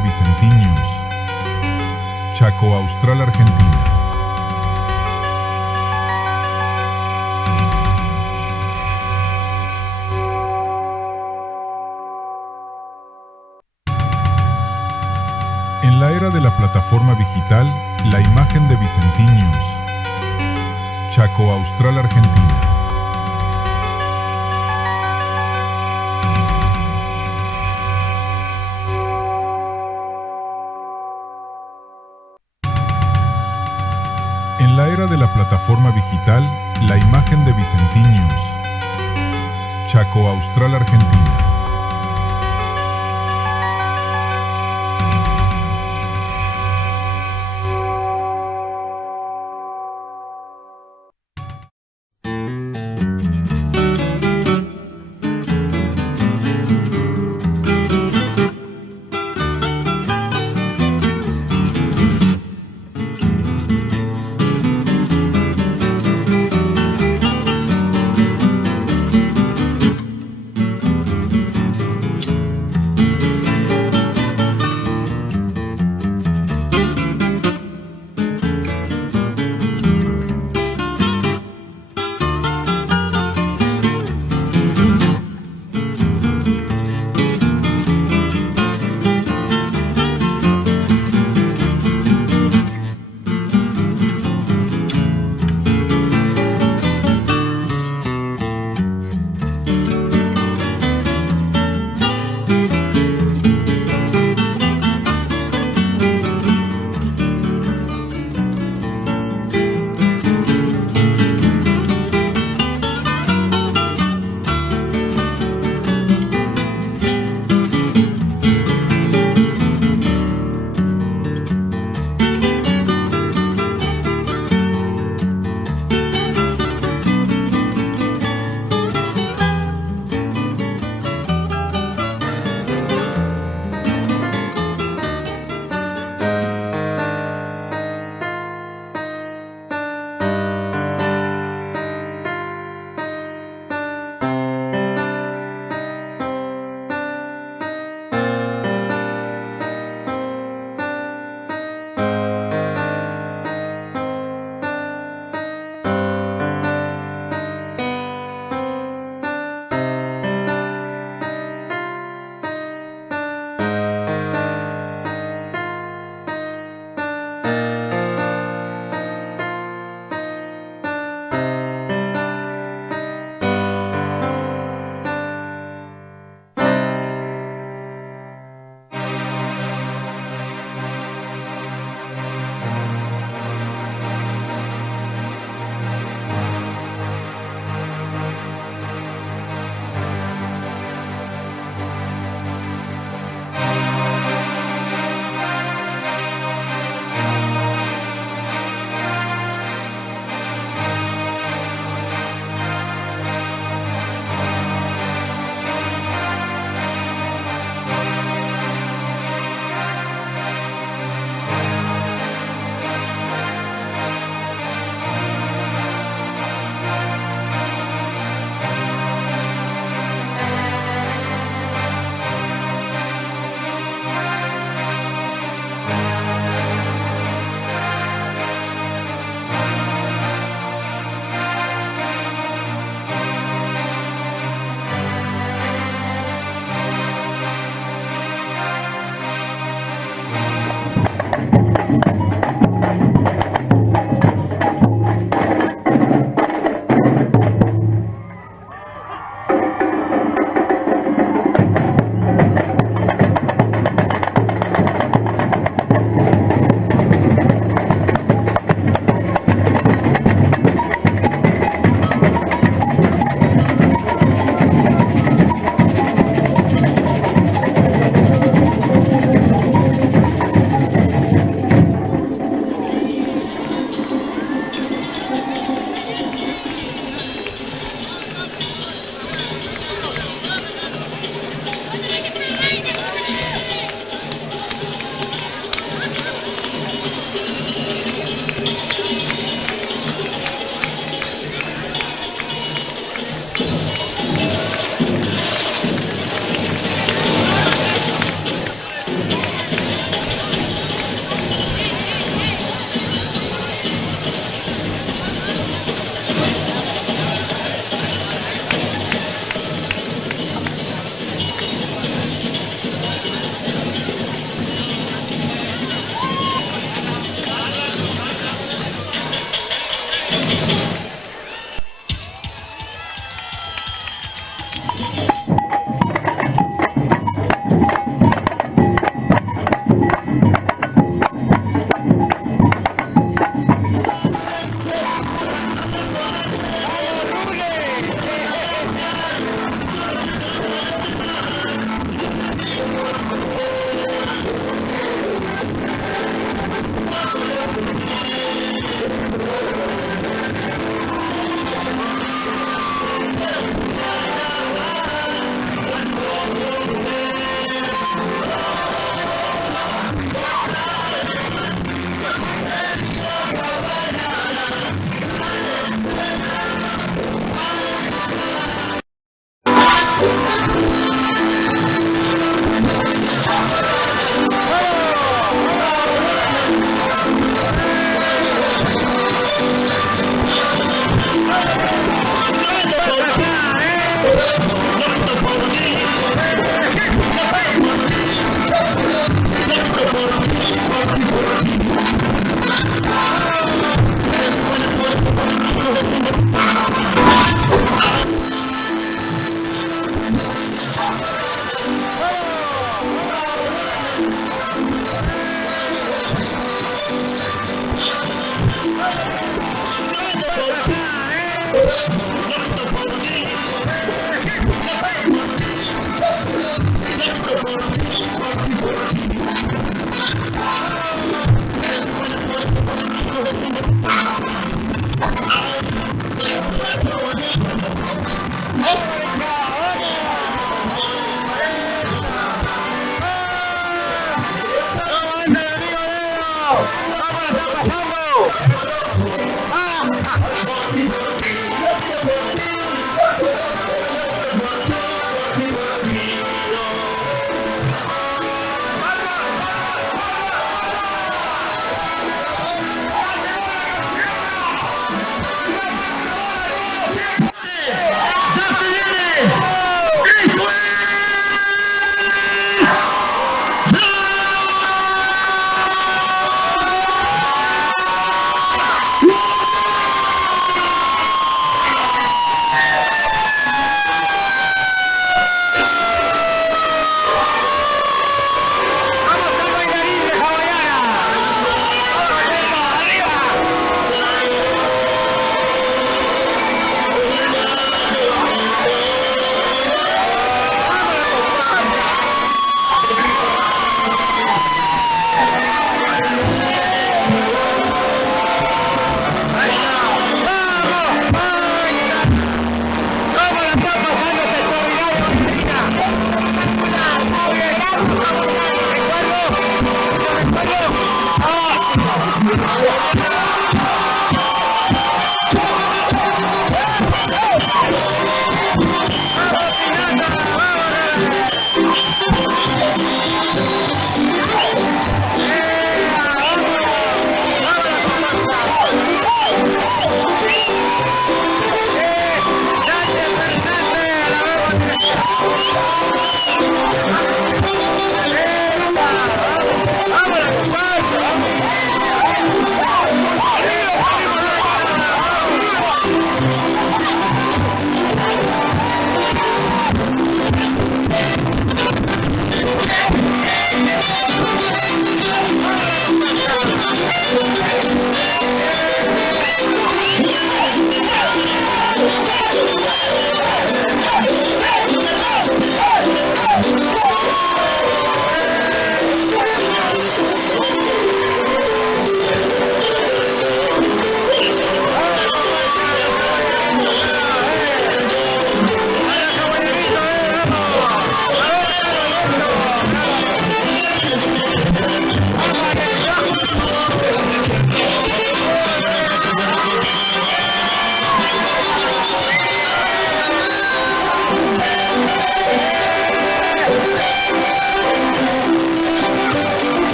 de Vicentiños, Chaco Austral, Argentina. En la era de la plataforma digital, la imagen de Vicentiños, Chaco Austral, Argentina. En la era de la plataforma digital, la imagen de Vicentiños, Chaco Austral, Argentina.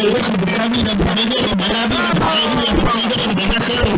vuelves en tu camino, tu vida, tu palabra, tu alegría, tu vida, su desgracia, tu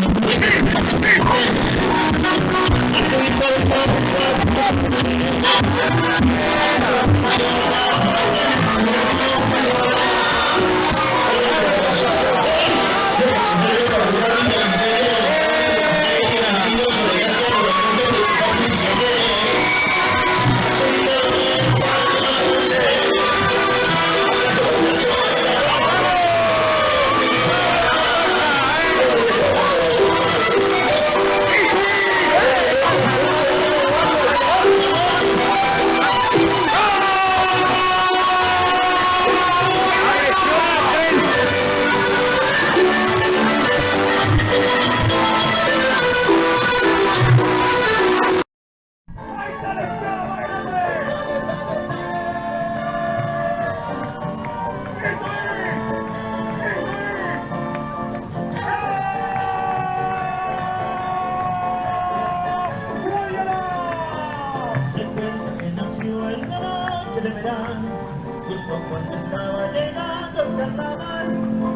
justo cuando estaba llegando el carnaval,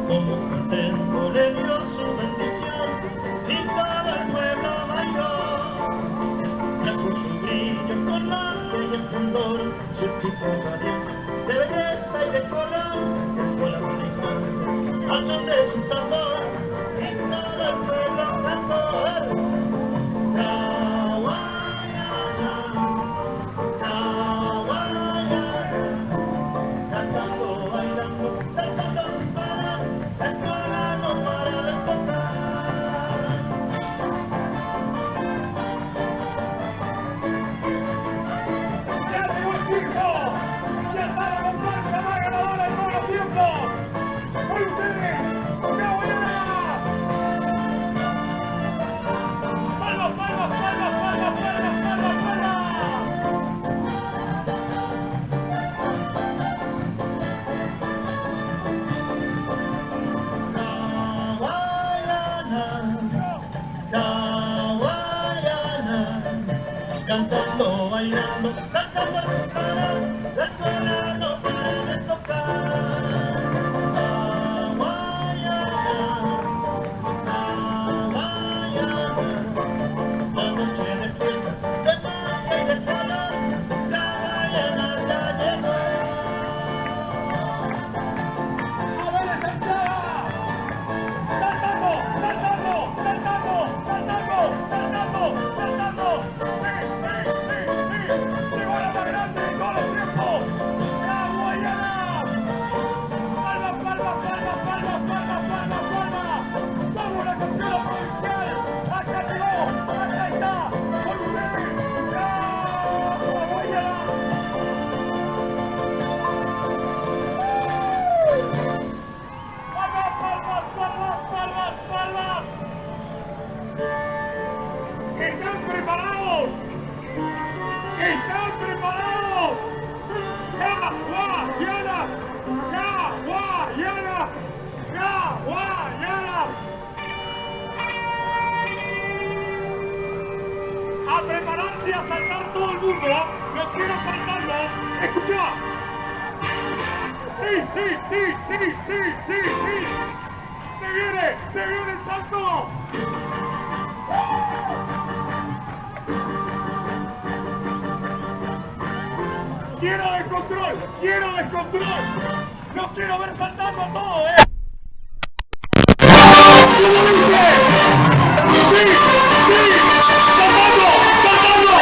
como un tiempo le dio su bendición y todo el pueblo bailó. Trajo su brillo con magia y esplendor, su tipo radiante de belleza y de color, dejó la bonita al son de su tambor y todo el pueblo cantó. Cantando, bailando, saltando sin parar, la escuela no para de tocar. ¡Ya llegó el circo! ¡Ya está la comparsa más ganadora de todos los tiempos! ¡Con ustedes, Caboyana! ¡Palmas, palmas, palmas, palmas, palmas, palmas, palmas! Cantando, bailando, saltando sin parar, la escuela no para de tocar. La noche de fiesta, de magia y de color, la Guayana ya llegó. ¡A ver esa entrada! ¡Saltando, saltando, saltando, saltando, saltando, saltando! ¡Llegó la más grande de todos los tiempos! ¡La Guayana! ¡Palmas, palmas, palmas, palmas, palmas, palmas, palmas! ¡Somos la campeona provincial! ¡Acá llegó! ¡Acá está! ¡Con ustedes! ¡La Guayana! ¡Palmas, palmas, palmas, palmas, palmas! ¿Están preparados? ¿Están preparados? ¡Ya, Guayana! ¡Ya, Guayana! ¡Ya, Guayana! A prepararse a saltar todo el mundo. ¡Los quiero saltando! ¡Escucha! ¡Sí, sí, sí, sí, sí, sí, sí! ¡Se viene el salto! ¡Quiero descontrol! ¡Quiero descontrol! ¡No quiero ver saltando todo, eh! ¡Sí! ¡Sí! ¡Saltando! ¡Saltando!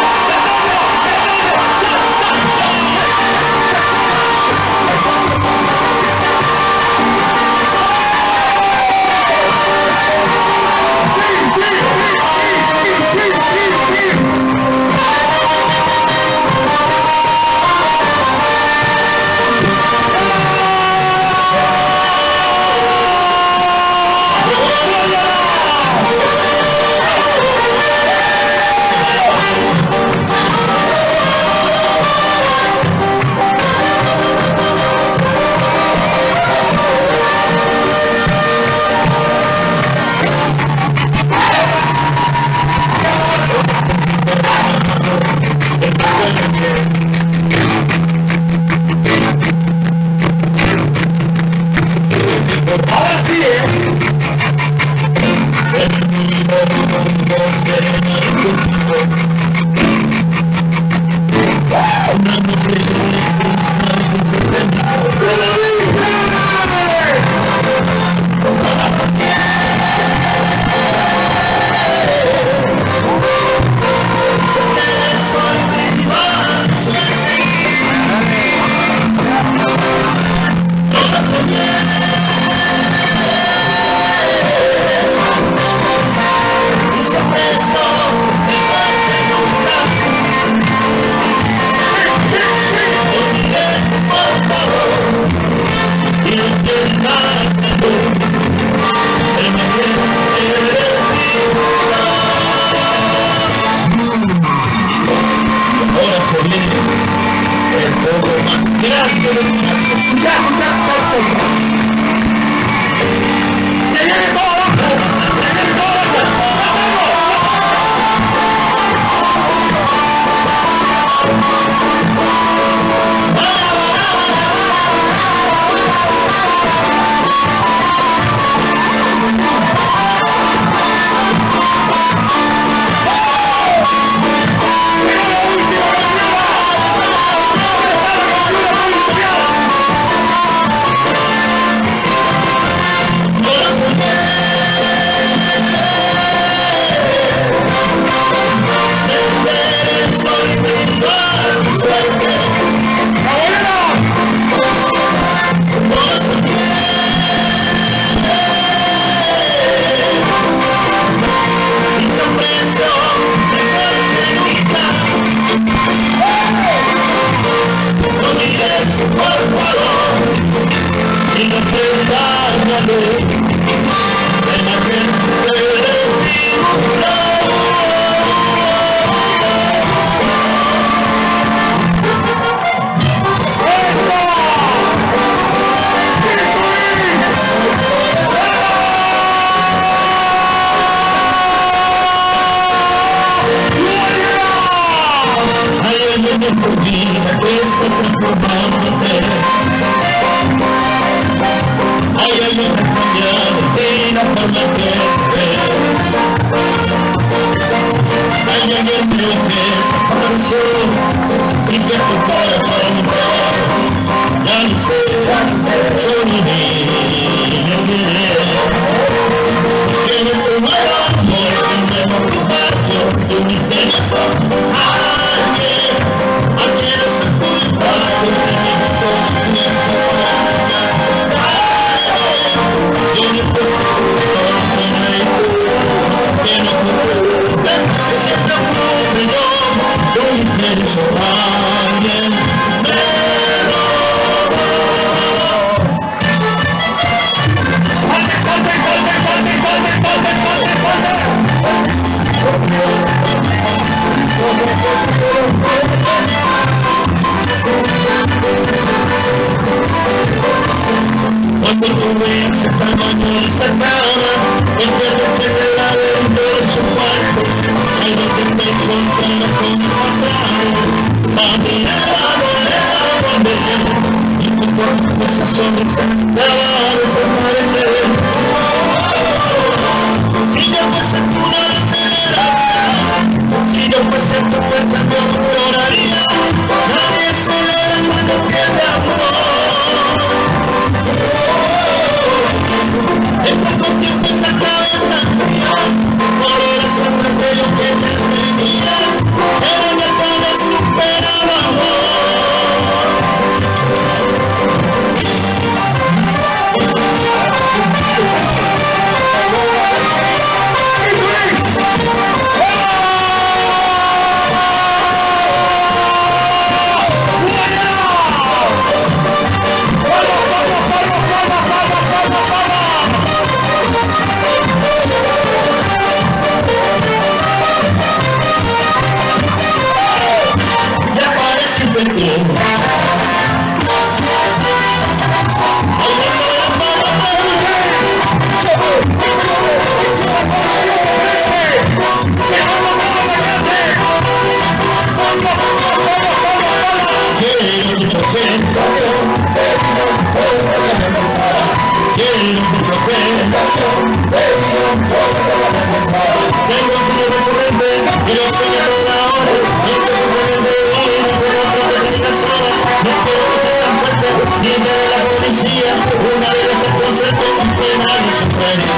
Tengo un sueño recurrente y lo sueño toda hora. No tengo que vivir ni por otro que tenga sola. No quiero ser tan fuerte ni de la policía. Una vez es el concepto que nadie supera.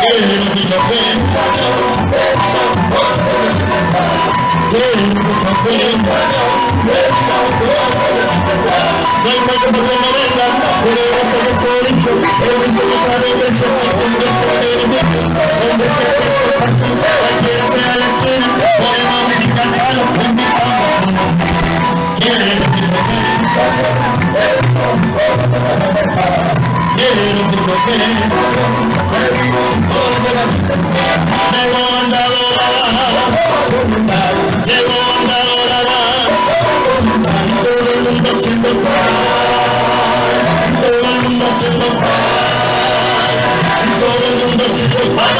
Quiero que choquen. Quiero que choquen. No hay tanto porque no venga, pero debe ser el colicho. El bicho no sabe que necesita un viejo de inicio. Donde se puede pasar, cualquiera sea la esquina. Podemos mexicanos, invitamos. Quiero que choquen. Quiero que choquen. Llegó andadora, llegó andadora. Todo el mundo haciendo paz, todo el mundo haciendo paz, todo el mundo haciendo paz.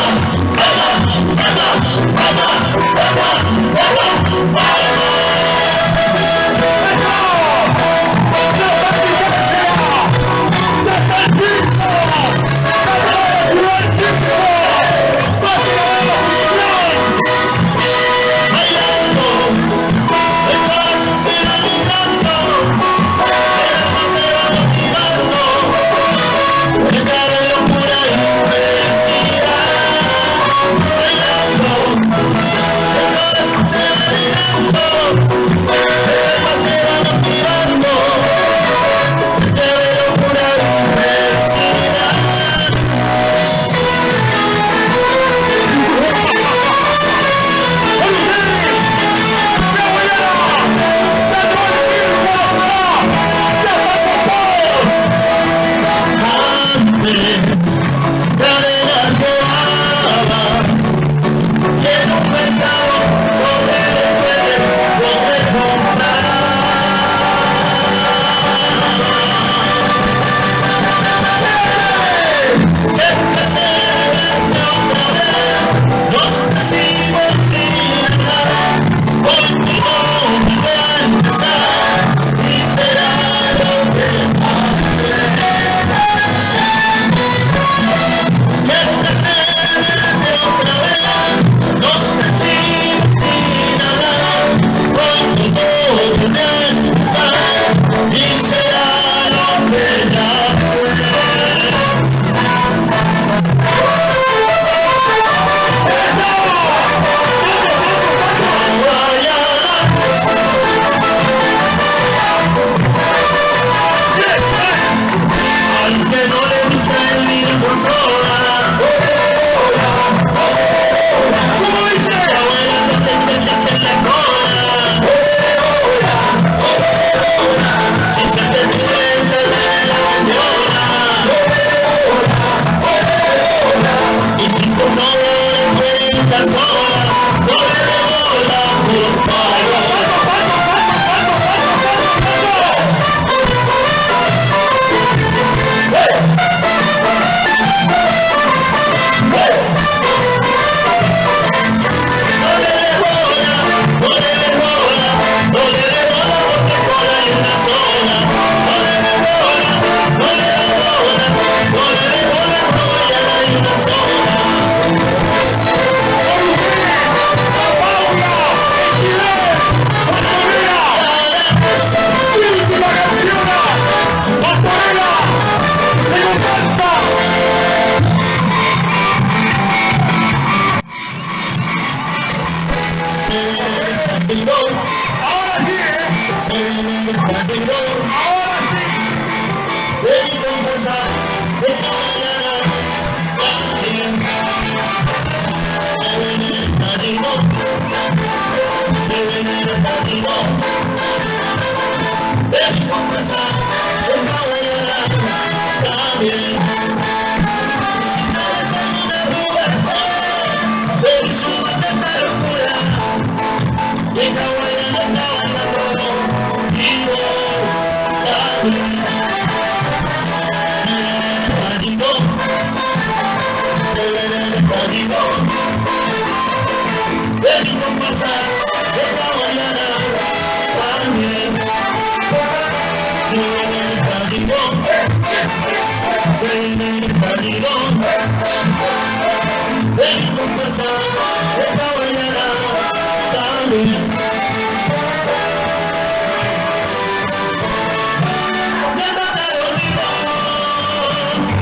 se me invadieron en tu casa esta mañana también. Llévate al olvido,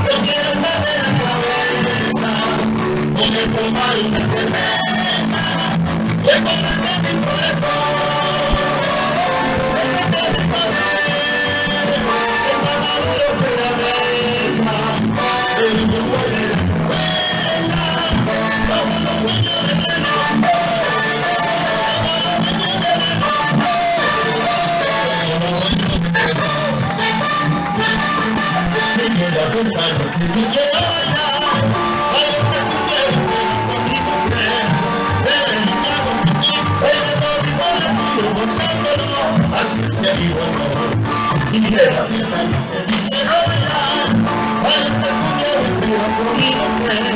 yo quiero darte la cabeza, voy a tomar una cerveza, voy a ponerte mi corazón. Así te digo no, y la fiesta se desarrolla, falta tu miedo, pero conmigo pero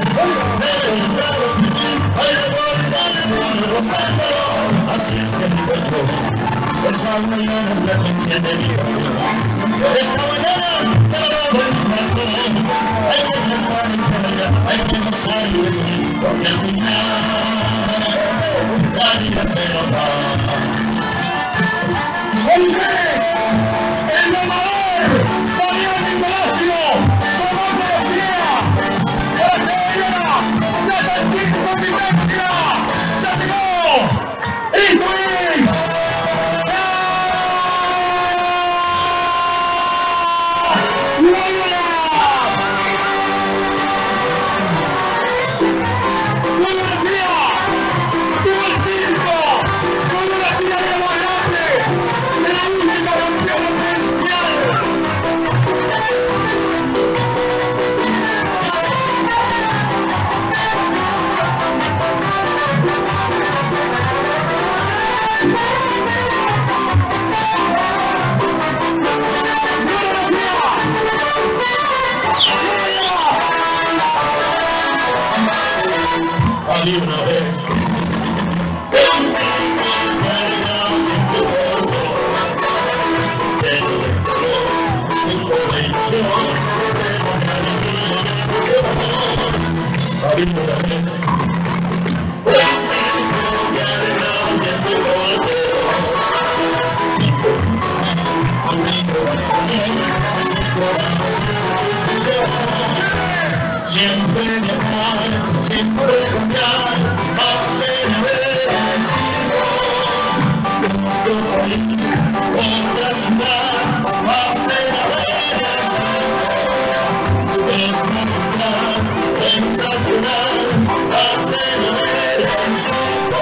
el trago, ay la bola, rozándolo, así te digo yo, esa mañana es la canción de mi pasión, esta mañana te lo doy en mi corazón, hay que cantar en familia, hay que gozar y vestir, porque al final la vida se nos va. ¡Oye! ¡El domador! ¡Daniel Nicolacio! ¡Tomando los pies! ¡La cabellera! ¡La Francisco Vivencia! ¡Ya llegó! ¡Esto es! Y una vez siempre viajar, siempre cambiar, hacer merecido. Otra ciudad, hacer merecido. Es natural, sensacional, hacer merecido.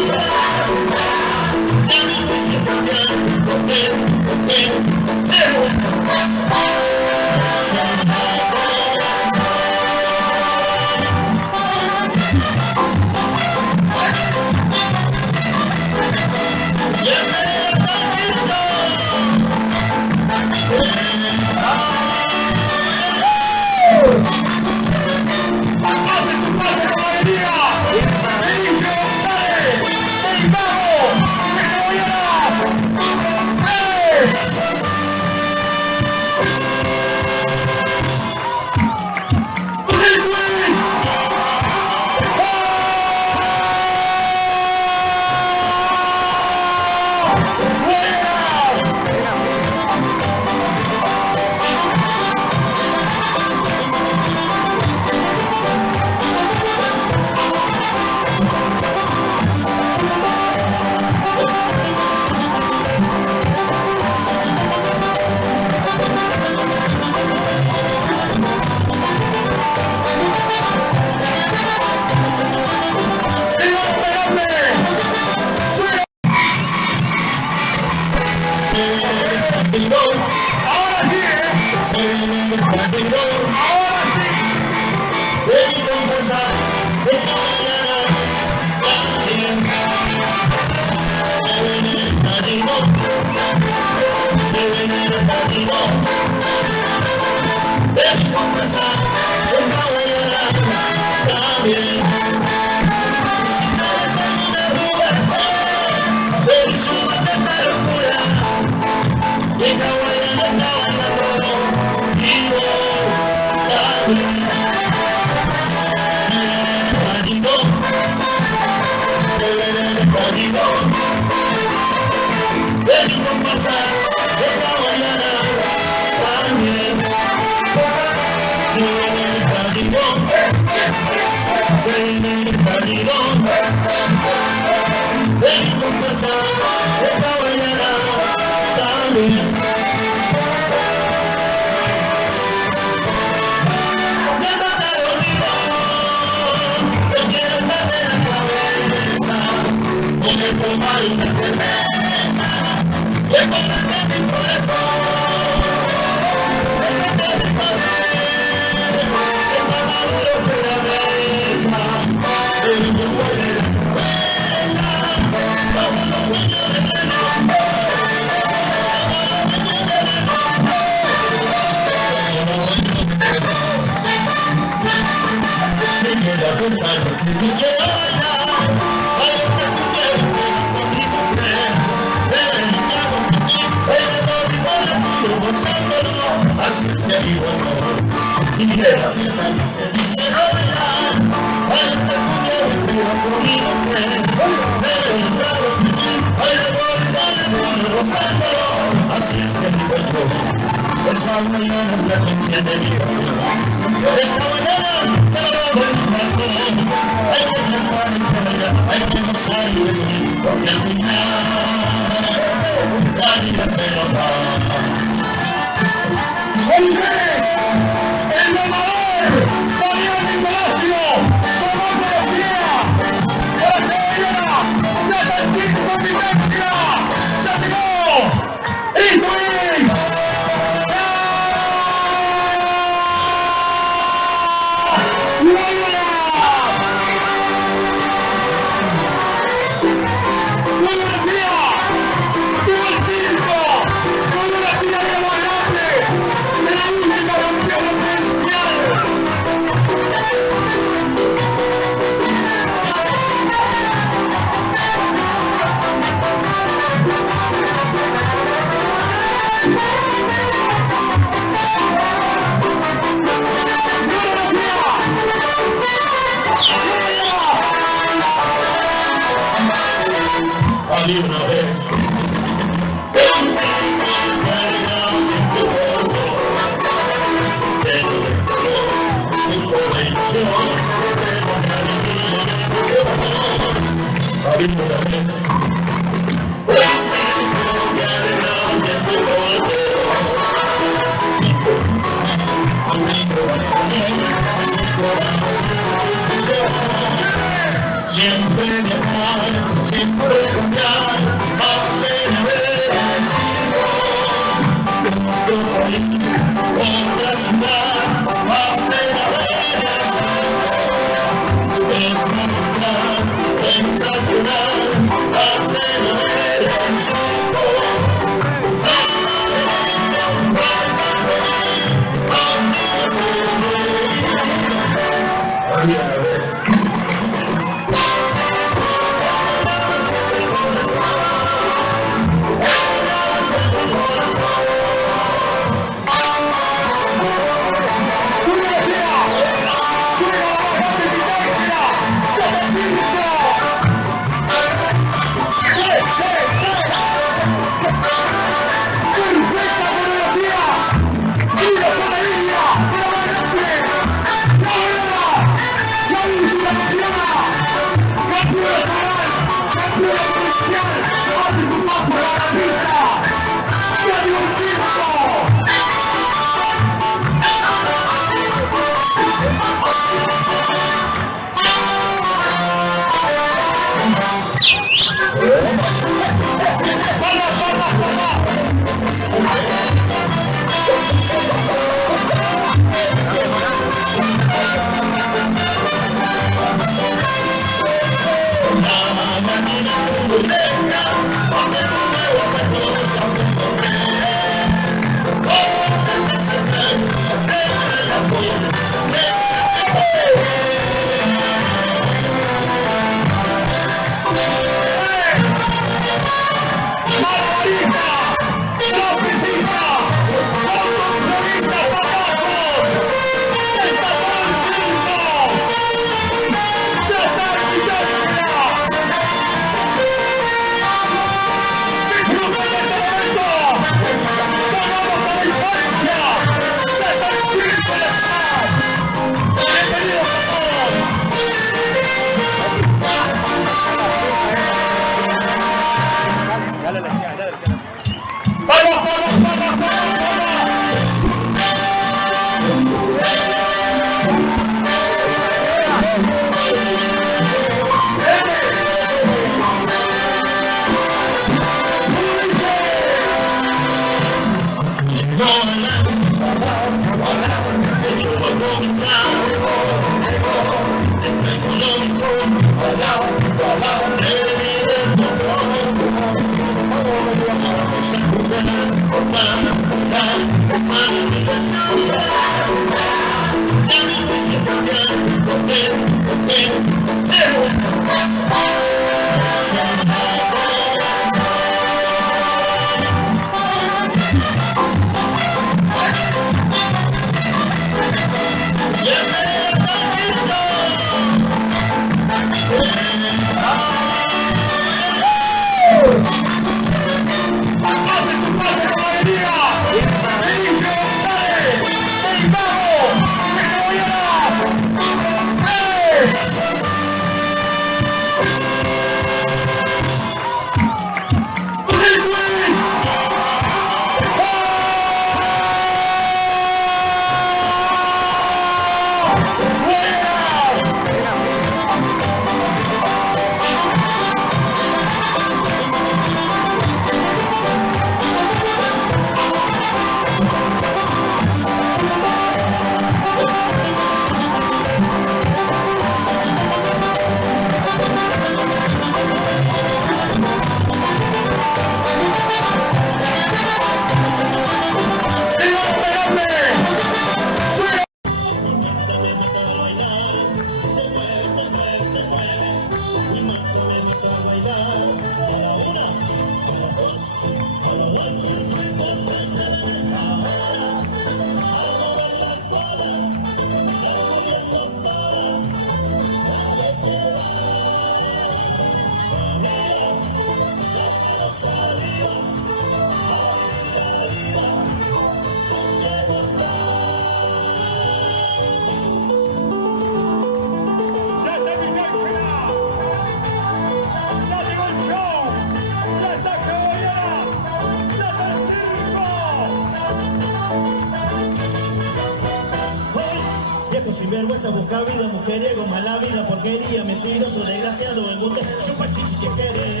Sinvergüenza, busca vida, mujeriego, mala vida, porquería, mentiroso, desgraciado, embuste, chupa chichi que quiere.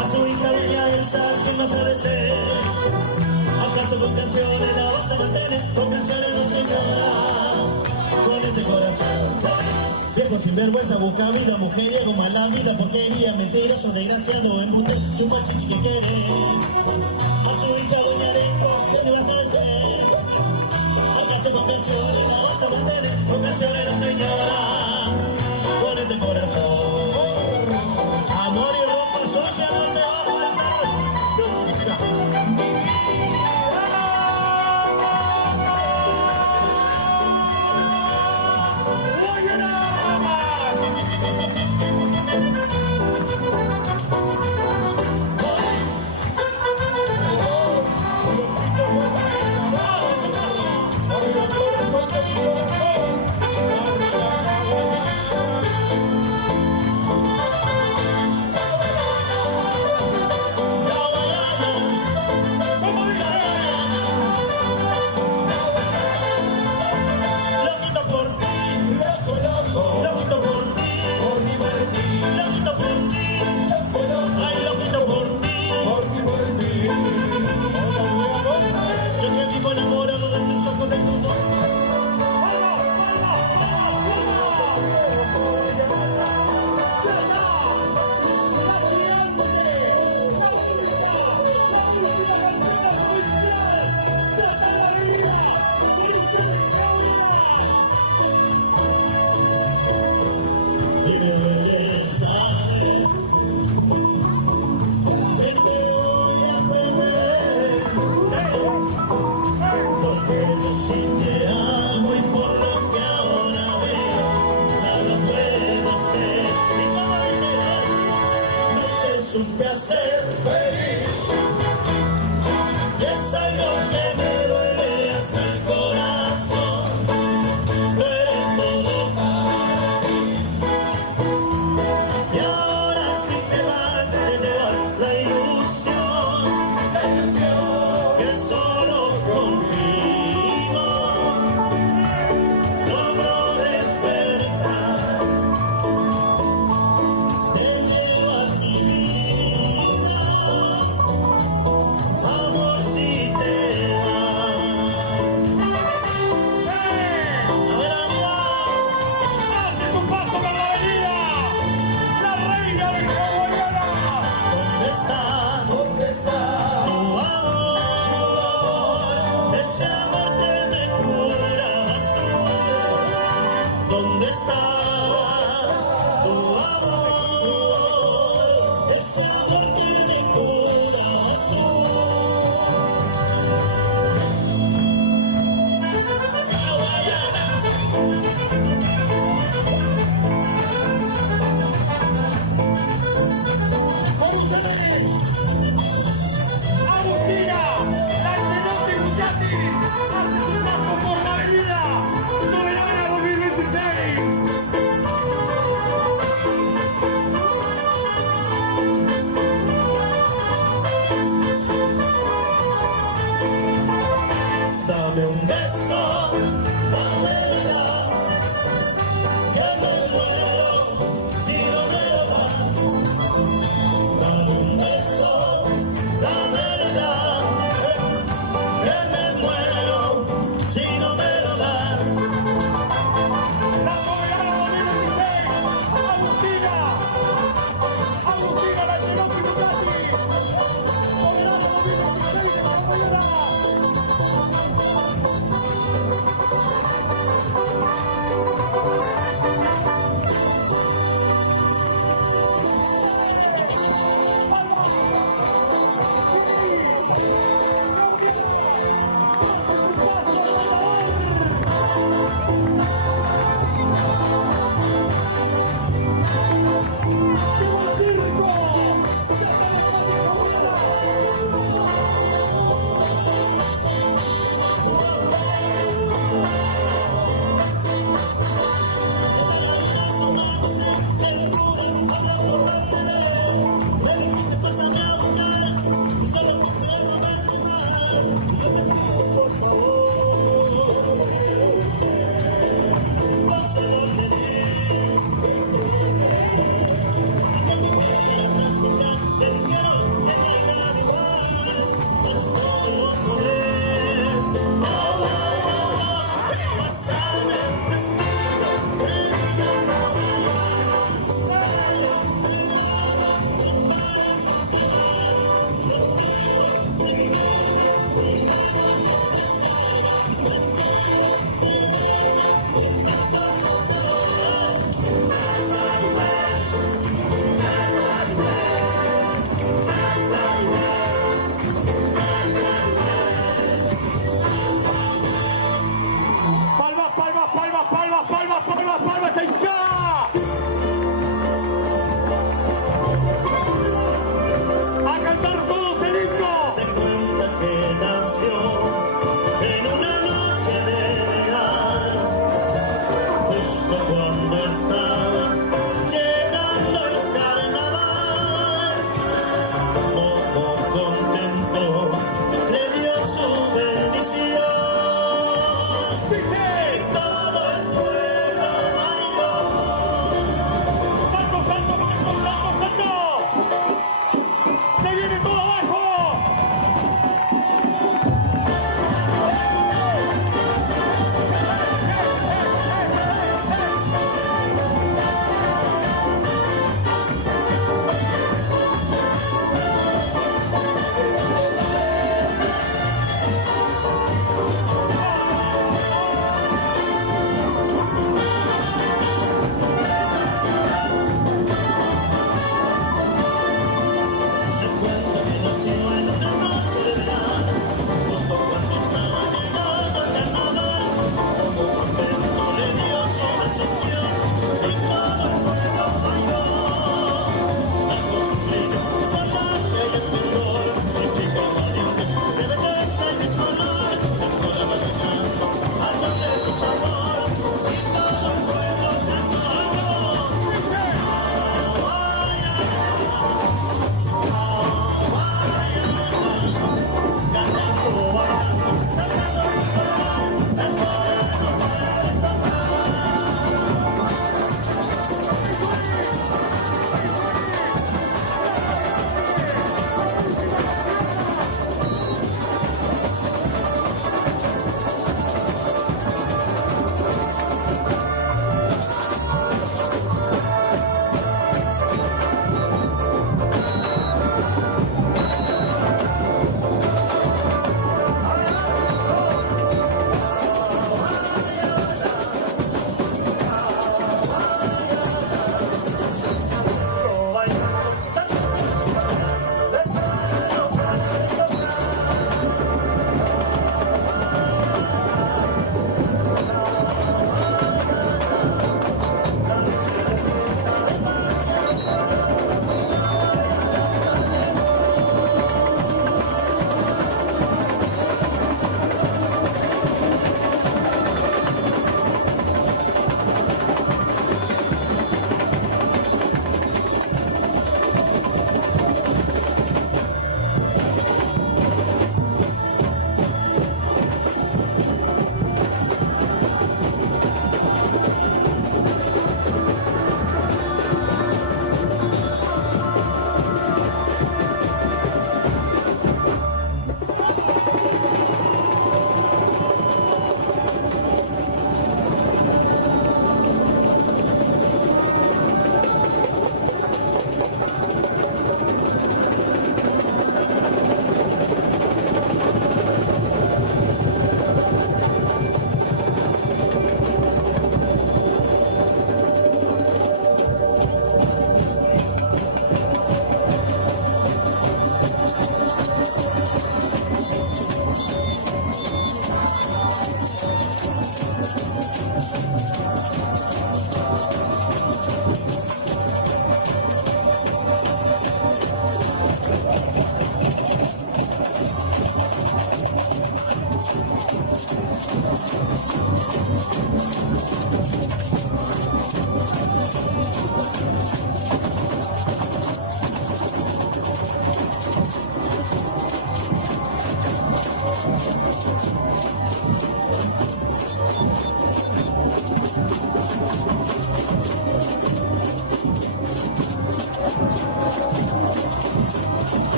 A su hija dueña del salto y más a deseo. ¿Acaso con canciones la vas a mantener? Con canciones no señora, con este corazón. Viejo sinvergüenza, busca vida, mujeriego, mala vida, porquería, mentiroso, desgraciado, embuste, chupa chichi que quiere. A su hija dueña del salto y vas a deseo. Con canciones la vas a mantener, con canciones no señora, con este corazón. Amor y ropa sucia no te va a faltar nunca. Mi contigo logro despertar. Te llevas mi vida, amor, si te vas. A ver, amiga, ¡Hace su paso por la avenida! ¡La reina de Hawaiana! ¿dónde está? ¿Dónde está? Tu amor,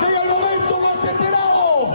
Llega el momento más esperado.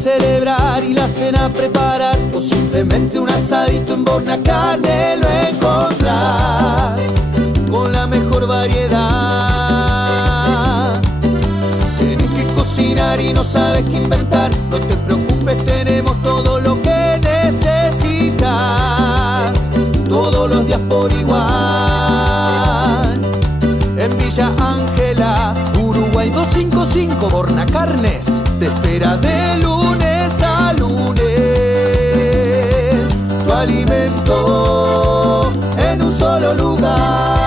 celebrar y la cena preparar, o simplemente un asadito en Bornacarne lo encontrás con la mejor variedad. Tienes que cocinar y no sabes qué inventar, no te preocupes, tenemos todo lo que necesitas, todos los días por igual. En Villa Ángela, Uruguay 255, Bornacarnes te espera de lunes a lunes. Tu alimento en un solo lugar.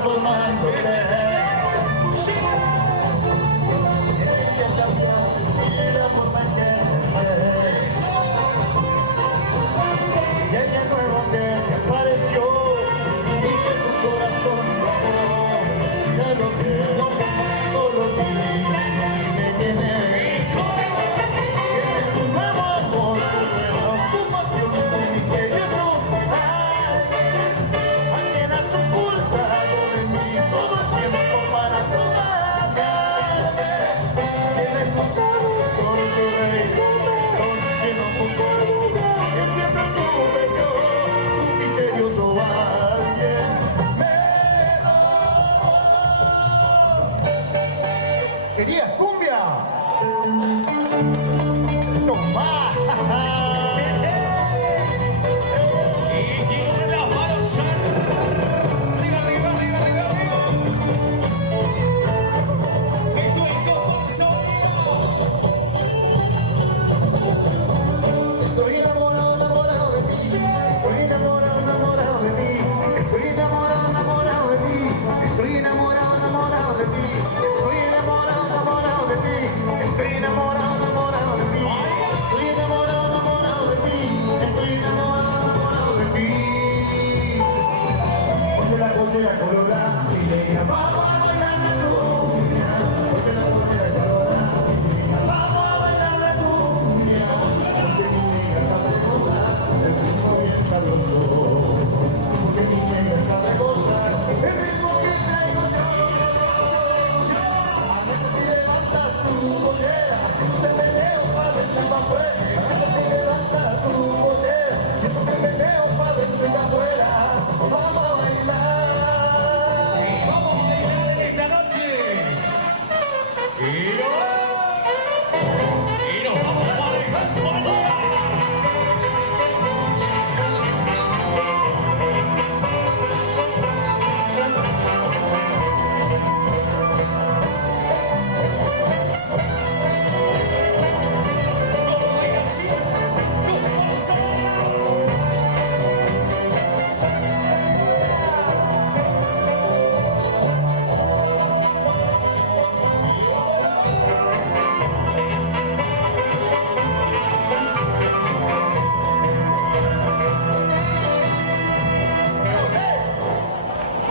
transformándote. Ella cambió la forma en que te ves. Y ella nueva que se apareció y que tu corazón no, ya lo veo, solo a ti me llené. Tienes tu nuevo amor, tu nueva ocupación, tu misterioso a quien has ocultado de mí todo el tiempo para tomarme. Tienes tu sabor, tu rey, tu mejor, que no puedo dudar, que siempre tuve yo, tu misterioso alguien. ¿Querías cumbia? ¡Toma! Y con las manos arriba, arriba, arriba, arriba, arriba. Esto es todo sonido. Estoy enamorado, enamorado de ti. Estoy enamorado, enamorado de ti. Estoy enamorado, enamorado de ti. Estoy enamorado, enamorado de ti. Estoy enamorado, enamorado de ti. Estoy enamorado, enamorado de ti. Estoy enamorado, enamorado de ti. Estoy enamorado, enamorado de ti. Porque la pollera colorada y negra, vamos a bailar la cumbia. Porque la pollera colorada y negra, vamos a bailar la cumbia. Porque mi negra sabe gozar el ritmo bien sabroso. Porque mi negra sabe gozar el ritmo que traigo yo. A veces te levantas tu pollera, siento el meneo para dentro y para afuera. A veces te levantas tu pollera, siento el meneo para dentro y para afuera. Vamos a bailar. Vamos a bailar en esta noche. Y nos vamos para el campo allá. Como baila siempre, como sola.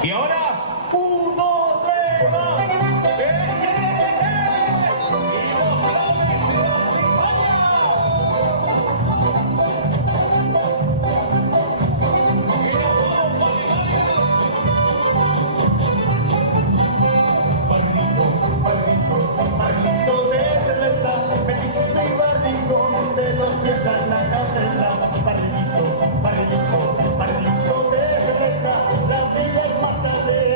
Y ahora, 1, 2, 3, va. Y mostrame si vas a España. Y nos vamos para Italia. Barrito de cerveza, 25 y barrito de los pies a la cabeza. Barrito de cerveza, la vida es más alegre.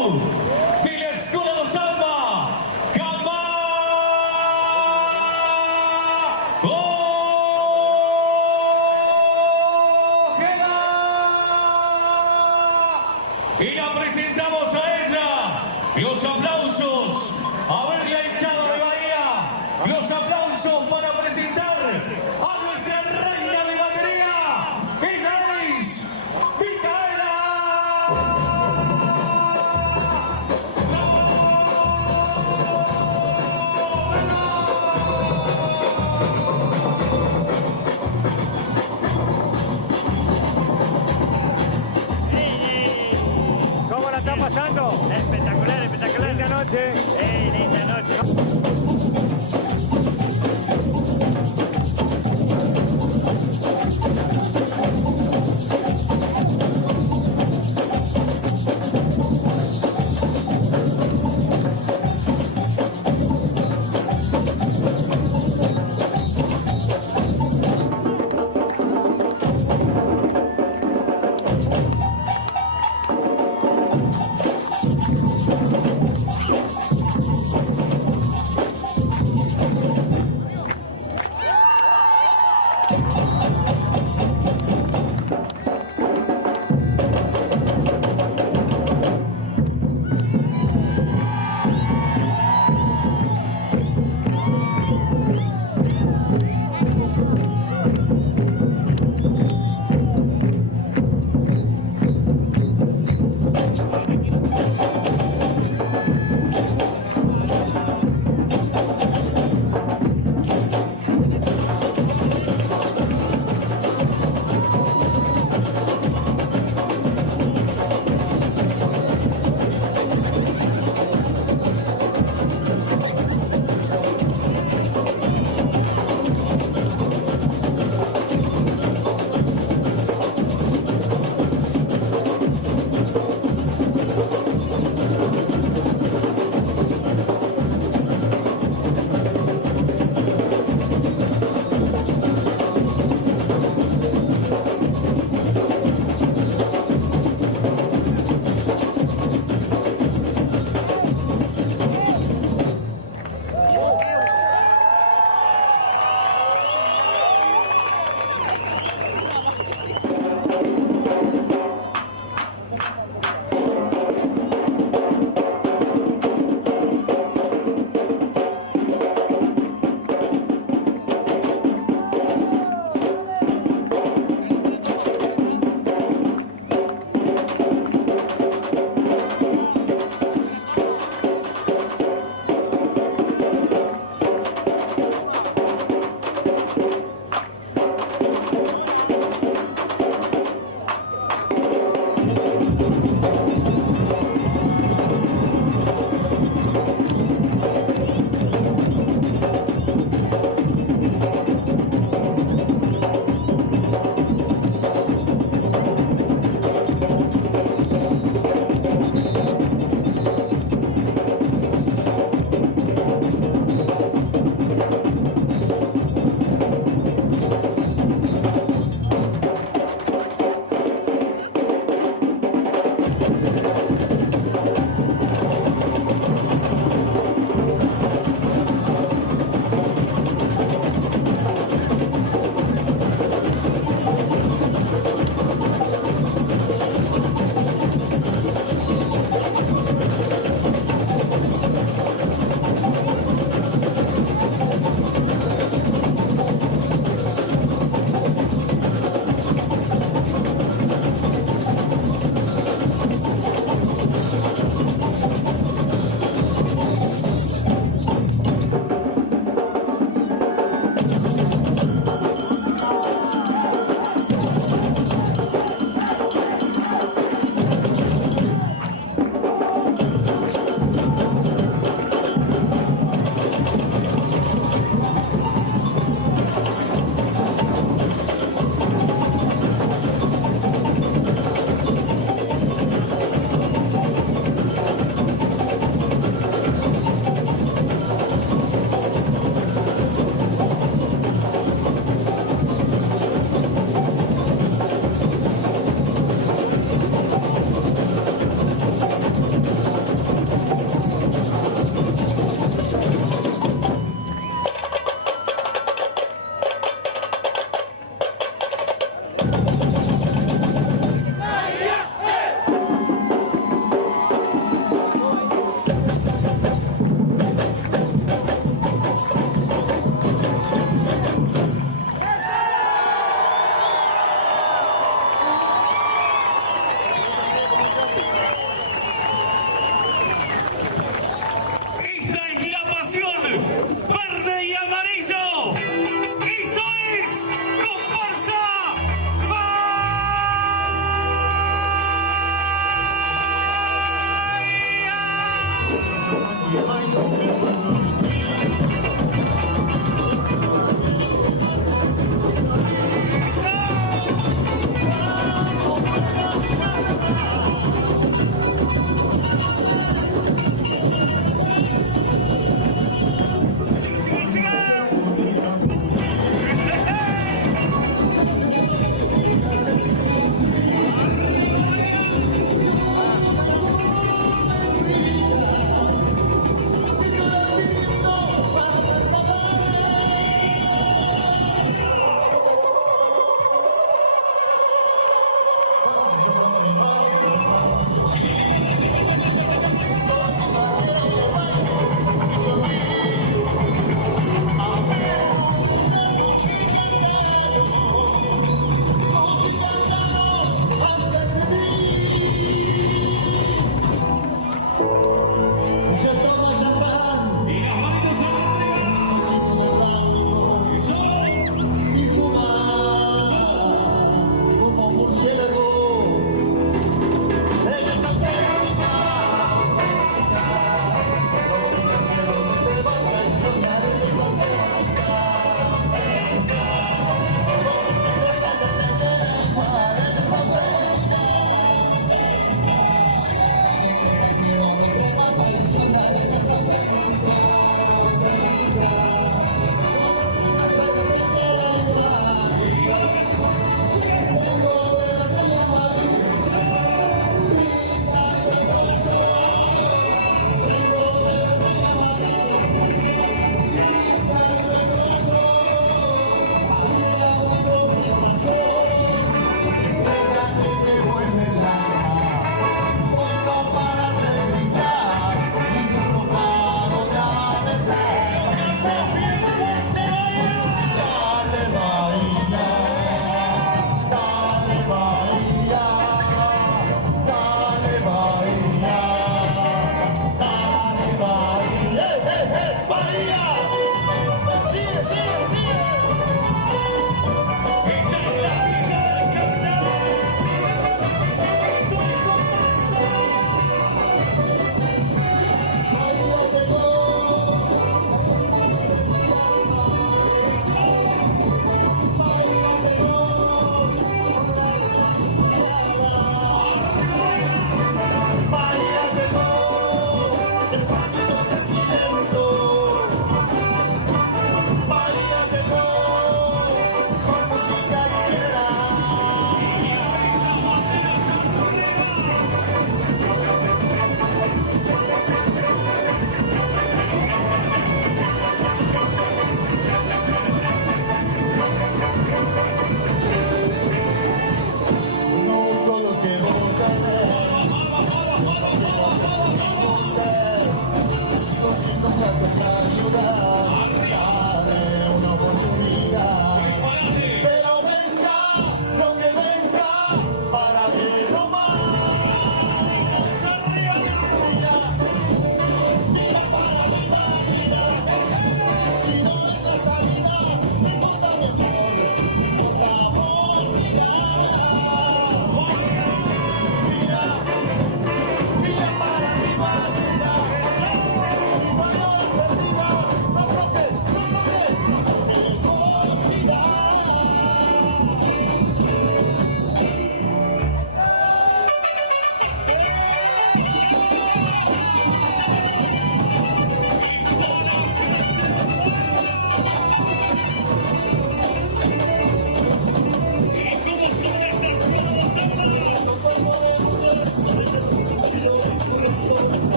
debut de la Escuela do Samba, y la presentamos a ella. Los aplausos. A ver la hinchada de Bahía. Los aplausos para presentar a nuestra reina de batería. Ella es Micaela. ¿Cómo la está pasando? Espectacular, espectacular. Linda noche. Linda noche.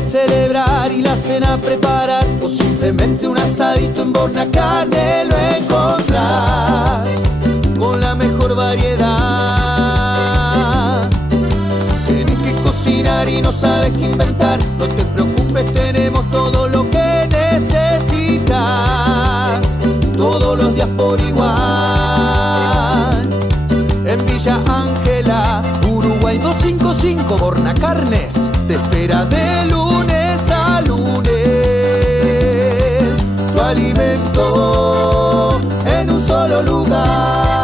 querés celebrar y la cena preparar, o simplemente un asadito en Bornacarne lo encontrás con la mejor variedad. Tenés que cocinar y no sabes qué inventar, no te preocupes, tenemos todo lo que necesitas, todos los días por igual. En Villa Ángela, Uruguay 255, Bornacarnes te espera de lunes a lunes. Tu alimento en un solo lugar.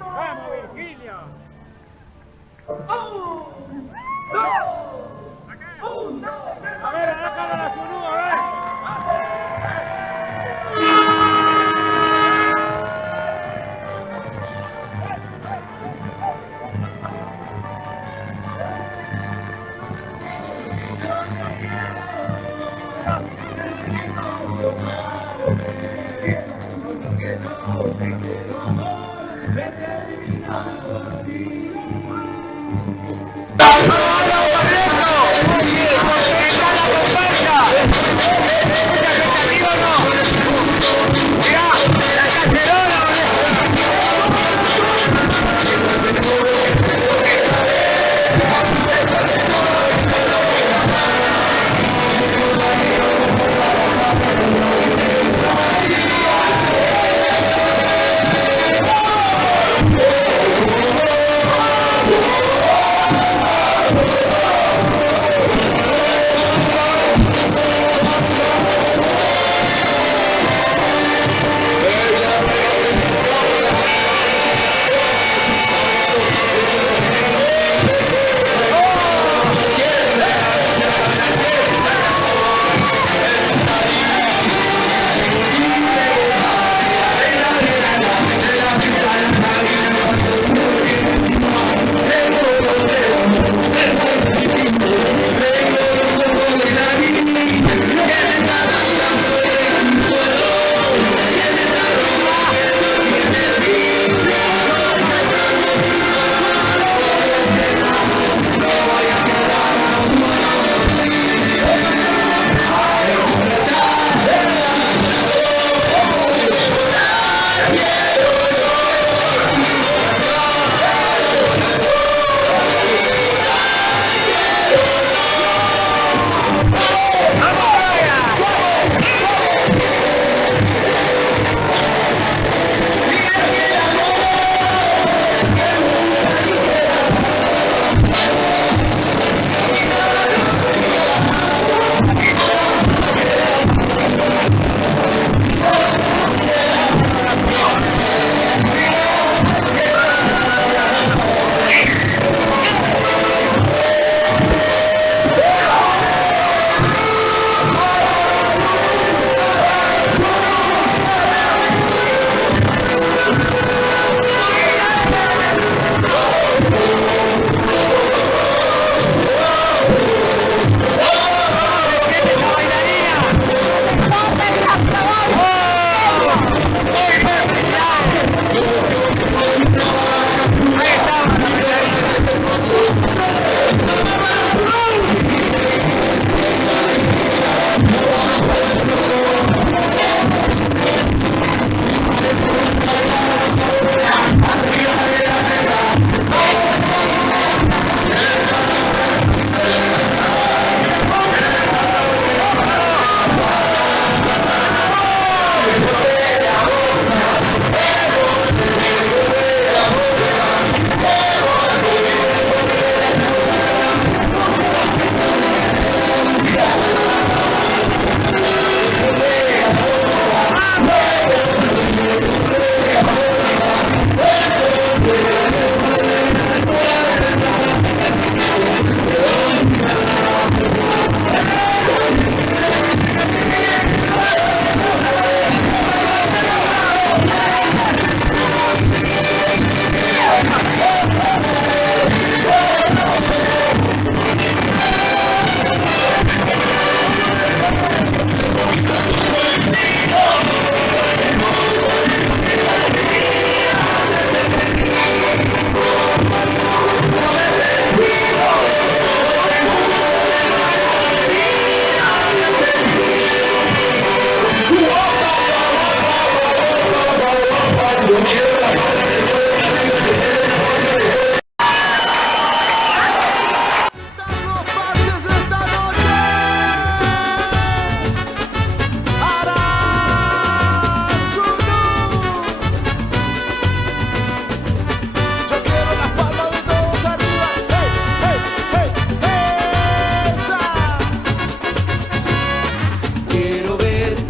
¡Vamos, Virginia! A ver, déjalo a la Zunú, a ver.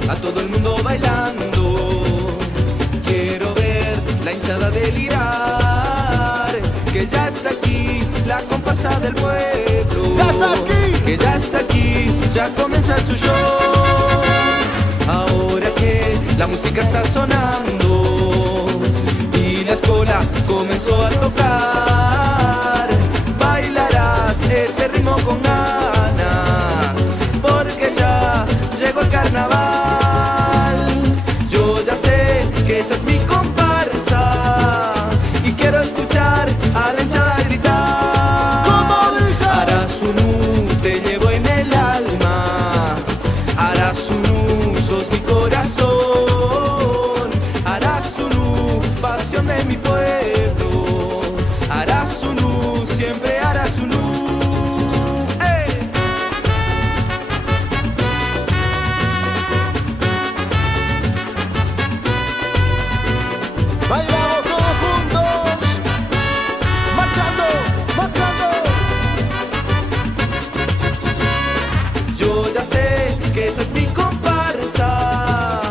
a todo el mundo bailando. Quiero ver la hinchada delirar, que ya está aquí la comparsa del pueblo. ¡Ya está aquí! Que ya está aquí, ya comienza su show. Ahora que la música está sonando y la escuela comenzó a tocar, bailarás este ritmo con ganas, porque ya llegó el carnaval. Yo ya sé que esa es mi comparsa y quiero escuchar a la hinchada gritar. ¿Cómo dice? Arasunu, te llevo en el alma. Arasunu, sos mi corazón. Arasunu, pasión de mi pueblo. Arasunu, siempre Arasunu. ¡Ey! Bailamos todos juntos, marchando, marchando. Yo ya sé que esa es mi comparsa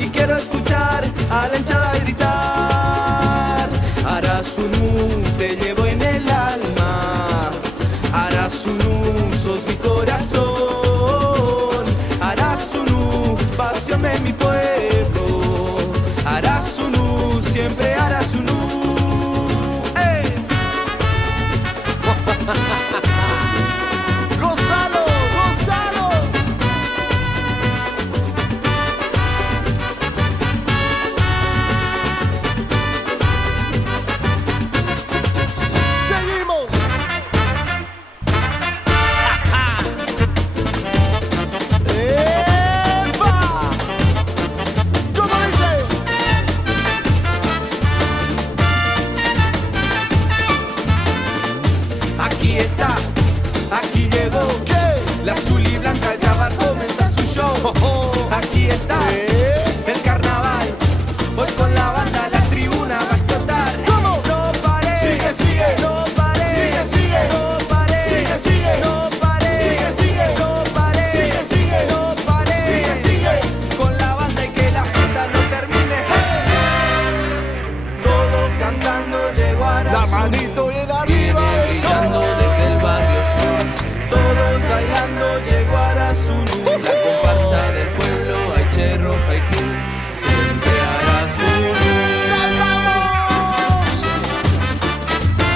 y quiero escuchar a la hinchada gritar. Arasunu, te llevo en el alma. Arasunu, sos mi corazón. Arasunu, pasión de mi pueblo. Arasunu, siempre Arasunu. ¡Ey! Gonzalo, Gonzalo. Seguimos. ¡Epa! ¿Cómo dice? Aquí está, aquí llegó. ¿Qué? La azul y blanca ya va a comenzar su show. Aquí está el carnaval. Hoy con la banda la tribuna va a explotar. ¿Cómo? No pare, Sigue, sigue. no pare, Sigue, sigue. no pare, Sigue, sigue. no pare, Sigue, sigue. no pare, Sigue, sigue. no pare, Sigue, sigue. con la banda y que la fiesta no termine. Todos cantando llegó a La manito bien arriba. viene brillando desde el barrio sur. Todos bailando llegó Arasunu, la comparsa del pueblo, Aiche Roja y Cruz. Siempre Arasunu. ¡Saltamos!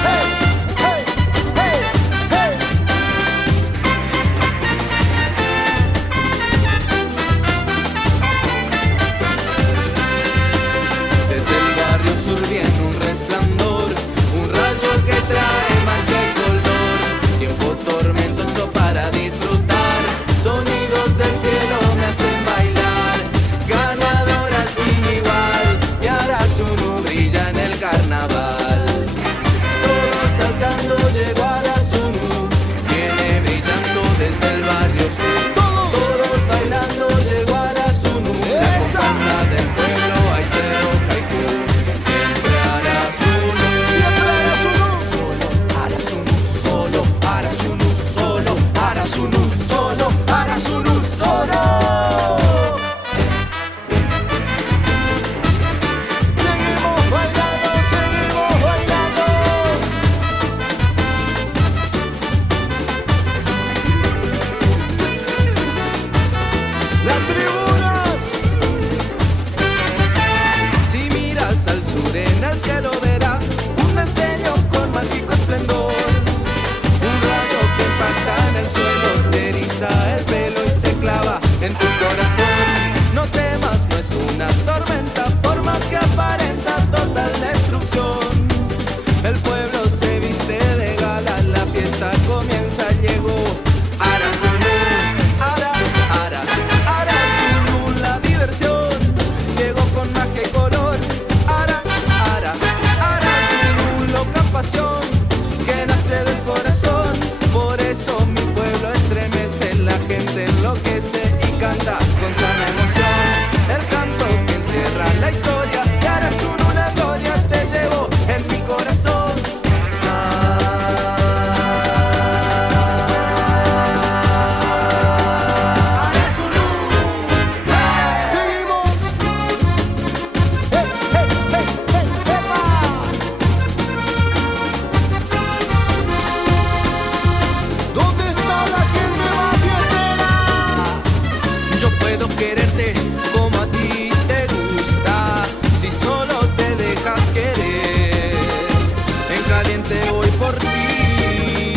¡Hey, hey, hey, hey! Desde el barrio sur viene un resplandor, un rayo que trae magia y color. Tiempo tormentoso para disfrutar, sonidos del cielo me hacen bailar. Ganadora sin igual, y Arasunu brilla en el carnaval. Todos saltando llegó Arasunu, viene brillando desde el barrio sur. Todos bailando llegó Arasunu, la comparsa del pueblo, Aiche Roja y Cruz. Siempre Arasunu, Siempre Arasunu. solo Arasunu, solo Arasunu, solo Arasunu, solo Arasunu, solo. Seguimos bailando, seguimos bailando. Las tribunas. Si miras al sur en el cielo verás un destello con mágico esplendor. Un rayo que impacta en el suelo, te eriza el pelo y se clava en tu corazón. No temas, no es una tormenta, por más que aparenta total destrucción. El pueblo se viste de gala, la fiesta comienza, llegó Arasunu, Arasunu, la diversión llegó con magia y color. Arasunu, loca pasión que nace del corazón. Por eso mi pueblo estremece, la gente enloquece y canta con sana emoción. El canto que encierra la historia de Arasunu, una gloria te llevo en mi corazón. Arasunu, Yo puedo quererte como a ti te gusta, si solo te dejas querer. En caliente voy por ti.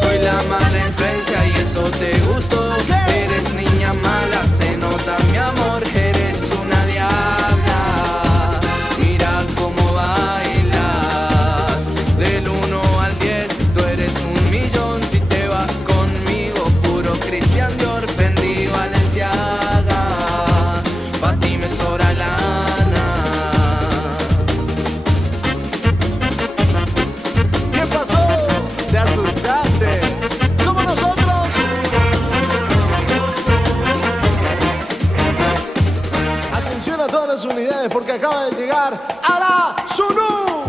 Soy la mala influencia y eso te gustó. Eres niña mala, se nota mi amor. Eres una diabla. Mira cómo bailas. Del 1 al 10, tú eres 1.000.000. Si te vas conmigo, puro Christian Dior, Fendi, Balenciaga. Pa' ti me sobra lana. ¿Qué pasó? Te asustaste. Somos nosotros. Atención a todas las unidades porque acaba de llegar Ara Sunú.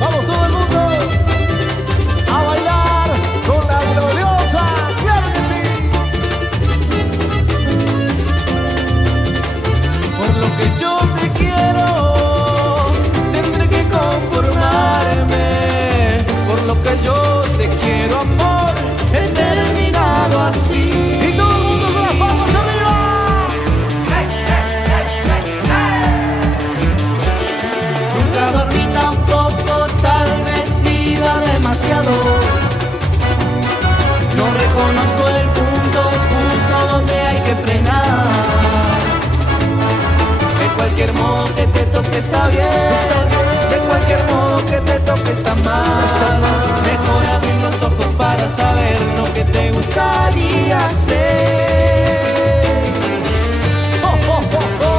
Vamos todo el mundo a bailar con la gloriosa. ¡Claro que sí! Por lo que yo te quiero, tendré que conformarme. Por lo que yo te quiero, amor, he terminado así. Y todo el mundo con las palmas arriba. Nunca dormí tampoco, tal vez viva demasiado. No reconozco el punto justo donde hay que frenar. De cualquier modo que te toque está bien. De cualquier modo que te toque está mal. Mejor abrir los ojos para saber lo que te gustaría hacer. ¡Oh, oh, oh, oh!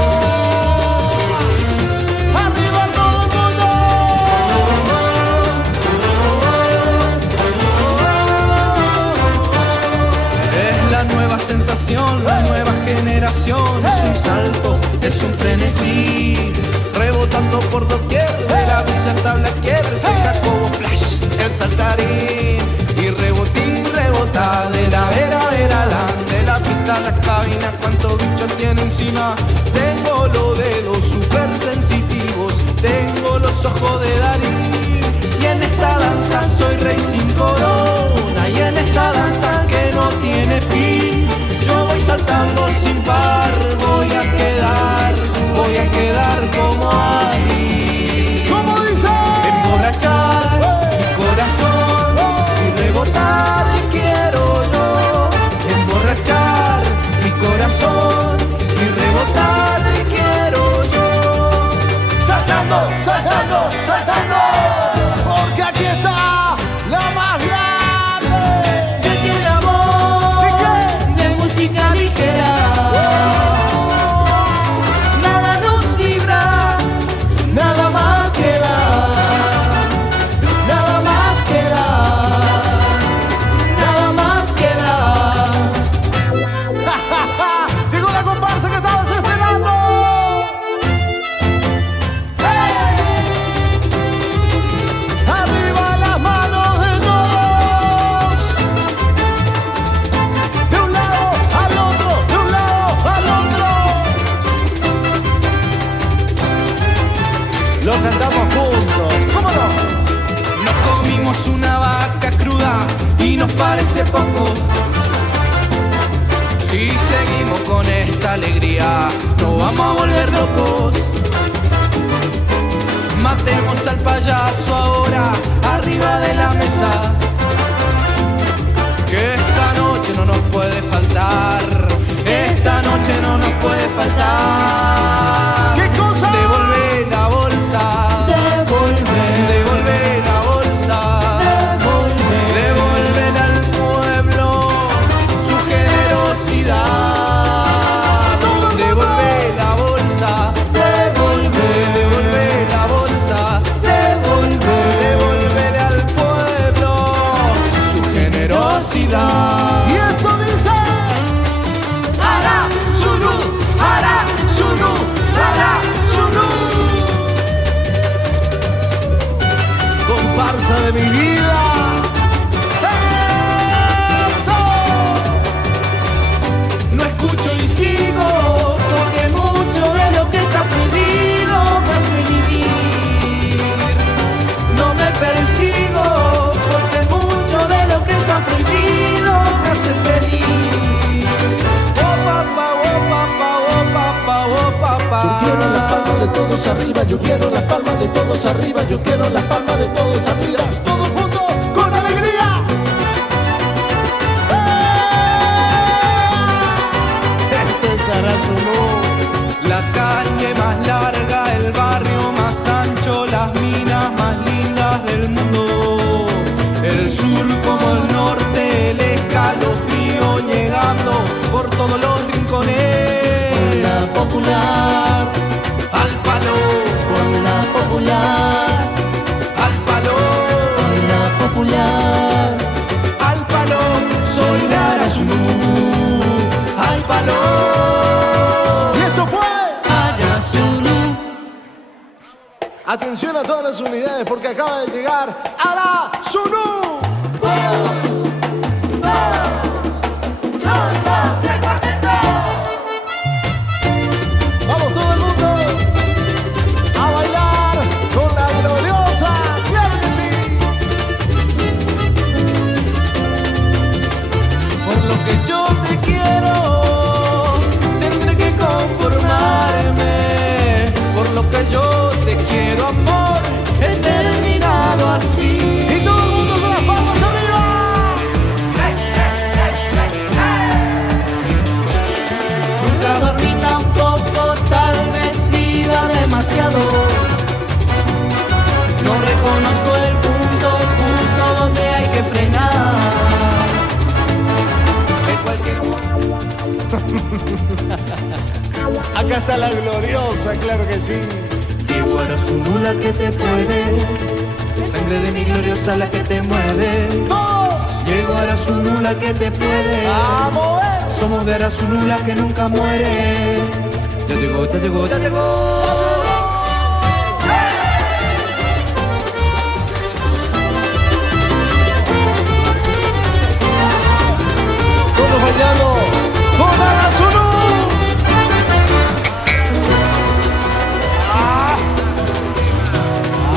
¡Arriba todo el mundo! Es la nueva sensación, la nueva generación. Es un salto, es un frenesí, rebotando por doquier. De la villa hasta Blaquier, el Jacobo Flash, el saltarín. Y rebotín, rebota, de la vera a la, de la pista a la cabina. Cuánto bicho tiene encima. Tengo los dedos súper sensitivos, tengo los ojos de Dalí. Y en esta danza soy rey sin corona. Y en esta danza que no tiene fin, yo voy saltando sin par. Voy a quedar como ahí. ¿Cómo dice? Emborrachar mi corazón y rebotar quiero yo. Emborrachar mi corazón y rebotar quiero yo. Saltando, saltando, saltando. Porque aquí está la más grande. Que tiene amor ¿De qué? de música ligera. Nada nos libra, nada más queda. Nada más queda. Nada más queda. Llegó la comparsa que estabas esperando. Arriba las manos de todos. De un lado al otro, de un lado al otro. Lo cantamos juntos. ¿Cómo no? Nos comimos una vaca cruda y nos parece poco. Si seguimos con esta alegría, nos vamos a volver locos. Matemos al payaso ahora, arriba de la mesa. Que esta noche no nos puede faltar. Esta noche no nos puede faltar. ¿Qué cosa? Devolver la bolsa. Devolver la bolsa. Devolver al pueblo su generosidad. Devolver la bolsa. Devolver la bolsa. Devolver al pueblo su generosidad. Y esto dice. Ara Sunú, Ara Sunú, Ara Sunú. Comparsa de mi vida. ¡Eso! No escucho y sigo, porque mucho de lo que está prohibido me hace vivir. No me persigo. todos arriba, yo quiero las palmas de todos arriba, yo quiero las palmas de todos arriba, todos juntos con alegría. Este es Arasunu. La calle más larga, el barrio más ancho, las minas más lindas del mundo. El sur como el norte, el escalofrío llegando por todos los rincones. Con la popular, Al palo, con la popular, al palo, con la popular. al palo, soy de Arasunu, al palo. Y esto fue Arasunu. Atención a todas las unidades porque acaba de llegar Arasunu. Vamos todo el mundo a bailar con la gloriosa, claro que sí. Por lo que yo te quiero, tendré que conformarme. Por lo que yo te quiero, amor, he terminado así. Y todo el mundo con las palmas arriba. Nunca dormí tampoco, tal vez viva demasiado. No reconozco el punto justo donde hay que frenar. De cualquier Acá está la gloriosa, claro que sí. Llego a Arasunu, la que te puede, sangre de mi gloriosa la que te mueve. Todos Llego a Arasunu, la que te puede, a mover. somos de Arasunu, la que nunca muere. Ya llegó, ya llegó, ya llegó. Todos bailando con Arasunu.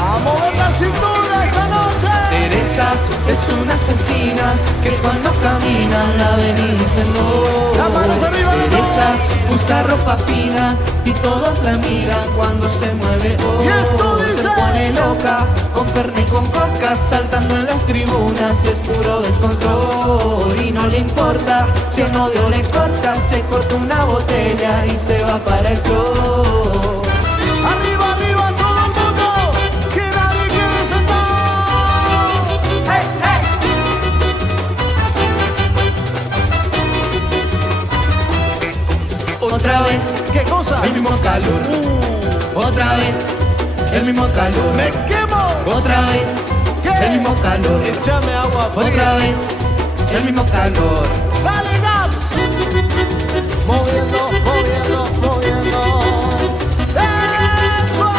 A mover la cintura esta noche. Teresa es una asesina que cuando camina la ven y dicen no. Las manos arriba, Teresa usa ropa fina y todos la miran cuando se mueve. Y esto dice: se pone loca con Fernet y con coca, saltando en las tribunas, es puro descontrol. Y no le importa si el novio le corta, se corta una botella y se va para el club. Arriba, arriba, todo el mundo. Que nadie quede sentado. ¡Hey, hey! Otra vez ¿Qué cosa? el mismo calor, otra vez el mismo calor, Me quemo. otra vez ¿Qué? el mismo calor, Échame agua fría. otra vez el mismo calor. Dale gas. Moviendo, moviendo, moviendo. ¡Epa!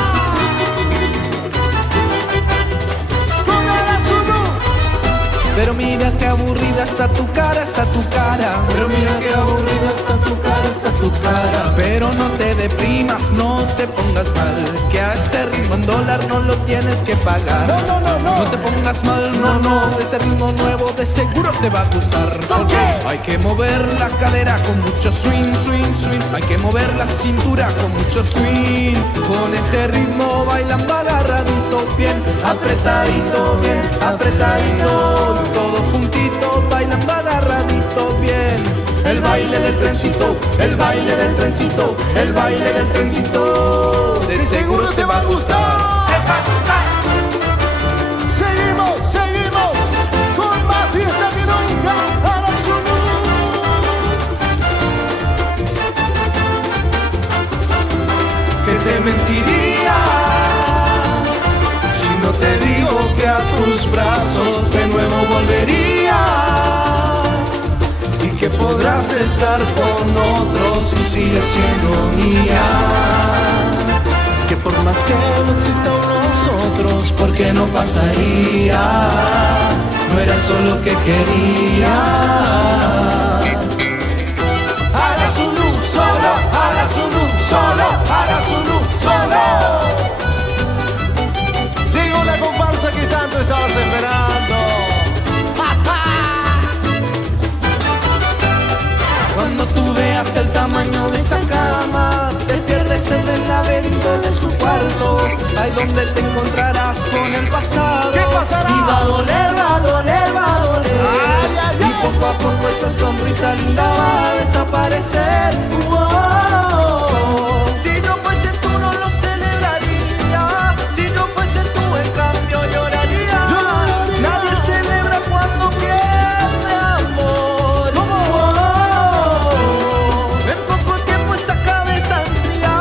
Con Arasunu. Pero mira qué aburrida está tu cara, está tu cara. Pero mira qué aburrida está tu cara, está tu cara. Pero no te deprimas, no te pongas mal, que a este ritmo en dólar no lo tienes que pagar. No, no, no, no. No te pongas mal, no, no. Este ritmo nuevo de seguro te va a gustar. ¿Por qué? Hay que mover la cadera con mucho swing, swing, swing. Hay que mover la cintura con mucho swing. Con este ritmo bailando agarradito, bien apretadito, bien apretadito. Todos juntitos bailando agarradito, bien. El baile del trencito, el baile del trencito, el baile del trencito. De seguro te va a gustar. Te va a gustar. Seguimos, seguimos. Con más fiesta que nunca. Arasunu. Que te mentiría si no te digo que a tus brazos de nuevo volvería y que podrás estar con otros y sigues siendo mía. Que por más que no exista un nosotros, porque no pasaría, no era solo que quería. Arasunu solo, Arasunu solo, Arasunu solo. Llegó la comparsa que tanto estabas esperando. Cuando tú veas el tamaño de esa cama, te pierdes en el laberinto de su cuerpo. cuarto, ahí donde te encontrarás con el pasado. ¿Qué pasará? Y va a doler, va a doler, va a doler. Ay, ay, ay. Y poco a poco esa sonrisa linda va a desaparecer. Si yo fuese tú no lo celebraría, si yo fuese tú en cambio lloraría. Nadie celebra cuando pierde amor. En poco tiempo esa cabeza enfría,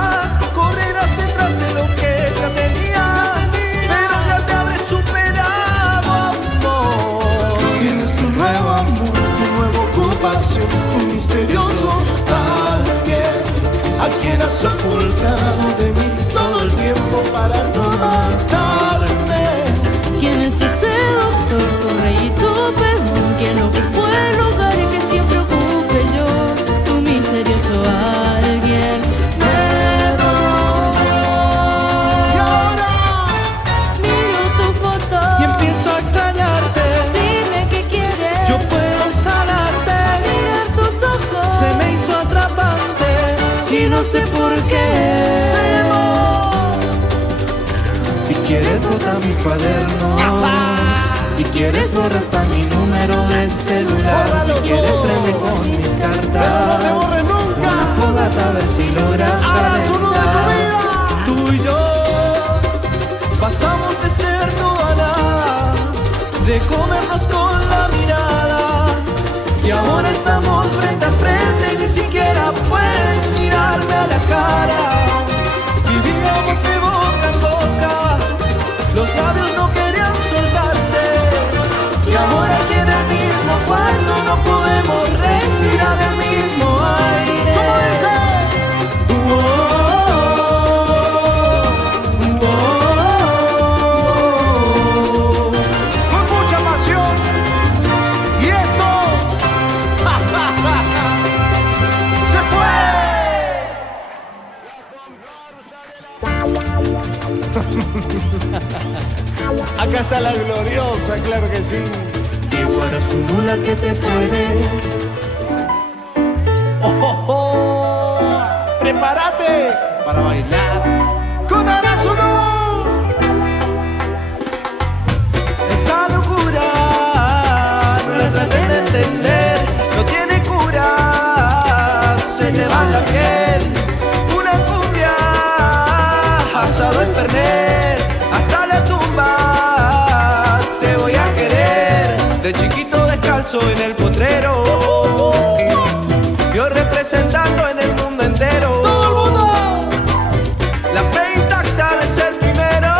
correrás detrás de lo que ya tenías, pero ya te habré superado, amor. Tienes tu nuevo amor, tu nueva ocupación, un misterioso alguien a quien has ocultado de mí todo el tiempo para no matarme. ¿Quién es tu seductor, tu rey y tu peón? ¿Quién ocupó el lugar que siempre ocupe yo? Tu misterioso alguien nuevo. Y ahora Miro tu foto Y empiezo a extrañarte, dime qué quieres. yo puedo sanarte. Mirar tus ojos Se me hizo atrapante y no sé por qué. Si quieres bota mis cuadernos, si quieres borra hasta mi número de celular, si Bórralo quieres todo. prende con mis Pero no te cartas borres nunca. una fogata a ver si logras Harás uno de tu calentar. vida. Tú y yo pasamos de ser todo a nada, de comernos con la mirada, y ahora estamos frente a frente y ni siquiera puedes mirarme a la cara. Vivíamos de boca en boca, los labios no querían soltarse, y ahora aquí en el mismo cuarto no podemos respirar el mismo aire. ¿Cómo dice? Con mucha pasión. Y esto se fue. Acá está la gloriosa, claro que sí. Qué buena su mula que te puede. Prepárate para bailar con Arasuno. Esta locura no la traten de entender, no tiene cura, se lleva la piel. Una cumbia, asado en Fernet, hasta la tumba te voy a querer. De chiquito descalzo en el potrero, yo representando en el mundo entero. Todo el mundo. La fe intacta de ser primero.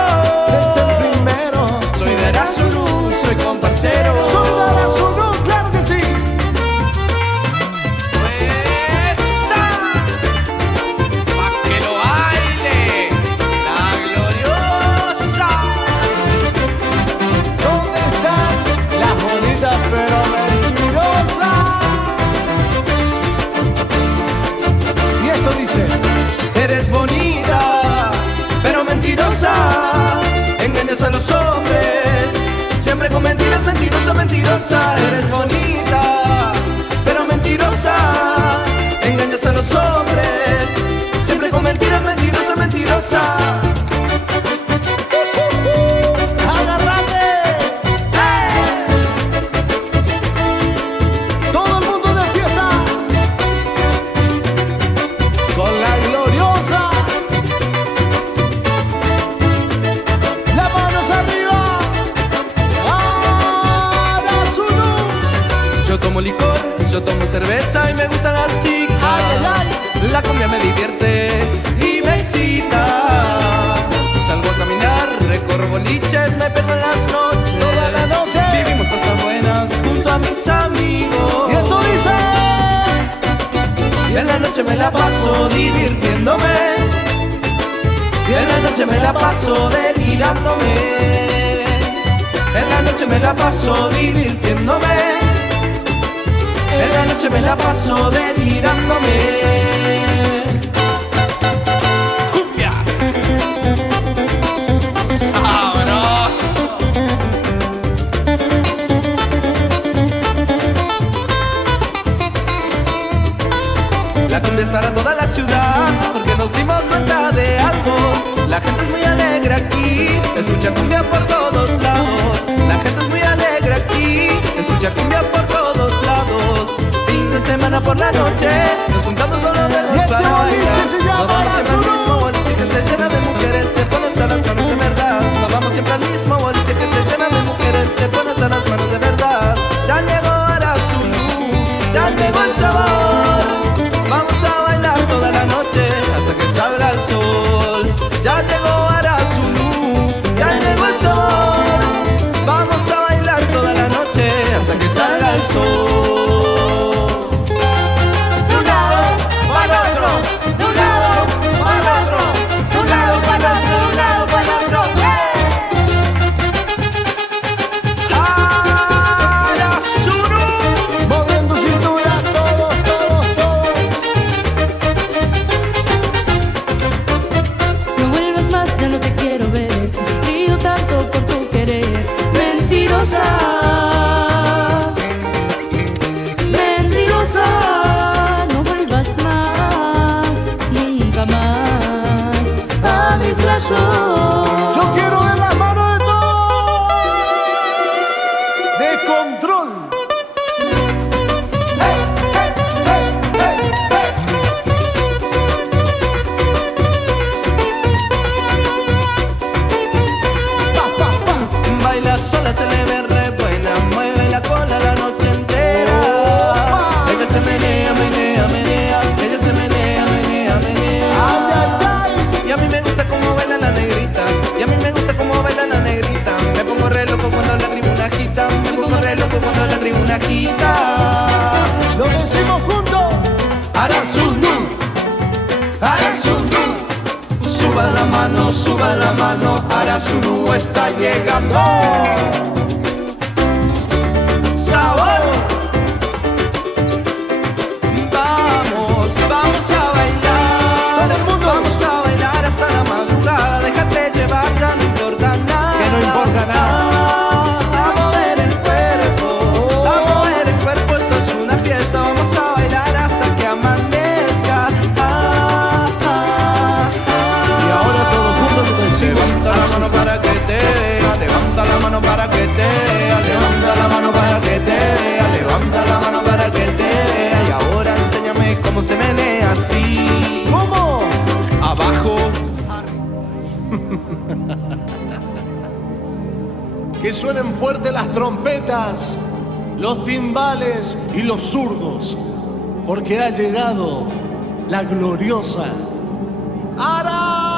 Es el primero. Soy de Arasuno, soy comparcero. Soy de Arasuno, claro que sí. ¡Esa! Pa' que lo baile la gloriosa. ¿Dónde están las bonitas pero mentirosas? Y esto dice: Eres bonita, pero mentirosa. Engañas a los hombres, siempre con mentiras, mentirosa, mentirosa. Eres bonita, pero mentirosa. Engañas a los hombres, siempre con mentiras, mentirosa, mentirosa. ¡agárrate! Todo el mundo de fiesta con la gloriosa. Las manos arriba. Arasuno. Yo tomo licor, yo tomo cerveza y me gustan las chicas. Ay, ay, La cumbia me divierte y me excita. Salgo a caminar, recorro boliches, me pierdo en las noches. Toda la noche. Vivimos cosas buenas junto a mis amigos. Y esto dice: Y en la noche me la paso divirtiéndome. Y en la noche me la paso delirándome. En la noche me la paso divirtiéndome. En la noche me la paso delirándome. ¡Cumbia! ¡Sabroso! La cumbia es para toda la ciudad, porque nos dimos cuenta de algo. La gente alegre aquí, escucha cumbia por todos lados. La gente es muy alegre aquí, escucha cumbia por todos lados. Fin de semana por la noche, nos juntamos con los dedos para bailar. Nos vamos siempre al mismo boliche que se llena de mujeres, se pone hasta las manos de verdad. Nos vamos siempre al mismo boliche que se llena de mujeres, se pone hasta las manos de verdad. Ya llegó Arasulu, ya llegó el sabor. Vamos a bailar toda la noche hasta que salga el sol. Ya llegó Arasulu, ya llegó el sabor. Vamos a bailar toda la noche hasta que salga el sol. De un lado para el otro, de un lado para el otro, de un lado para el otro, de un lado para el otro. Arasulu, moviendo cintura, todos, todos, todos. No vuelvas más, ya no te quiero ver. He sufrido tanto por tu querer. Mentirosa, mentirosa. No vuelvas más, nunca más a mis brazos. Yo quiero ver las manos de todos. De control. Hey, hey, hey, hey, hey. Pa, pa, pa. baila sola, se le ve re buena, mueve la cola la noche entera. Ella se menea, menea, menea, ella se menea, menea, menea. Ay, ay, ay. Y a mí me gusta cómo baila la negrita, y a mí me gusta cómo baila la negrita. Me pongo re loco cuando la tribuna agita, me pongo re loco cuando la tribuna agita. Lo decimos juntos. Arasulu, Arasulu, suba la mano, Arasulu está llegando. Sabor, vamos a bailar, todo el mundo. vamos a bailar hasta la madrugada. Déjate llevar, ya no importa nada, Que no importa nada. A mover el cuerpo, a mover el cuerpo, esto es una fiesta. Vamos a bailar hasta que amanezca. Y ahora todos juntos lo decimos. Levanta la mano para que te vea, levanta la mano para que te vea, levanta la mano para que te vea, levanta la mano para que te vea. Y ahora enséñame cómo se menea así. ¿Cómo? Abajo, Que suenen fuerte las trompetas, los timbales y los zurdos, porque ha llegado la gloriosa Arasulu.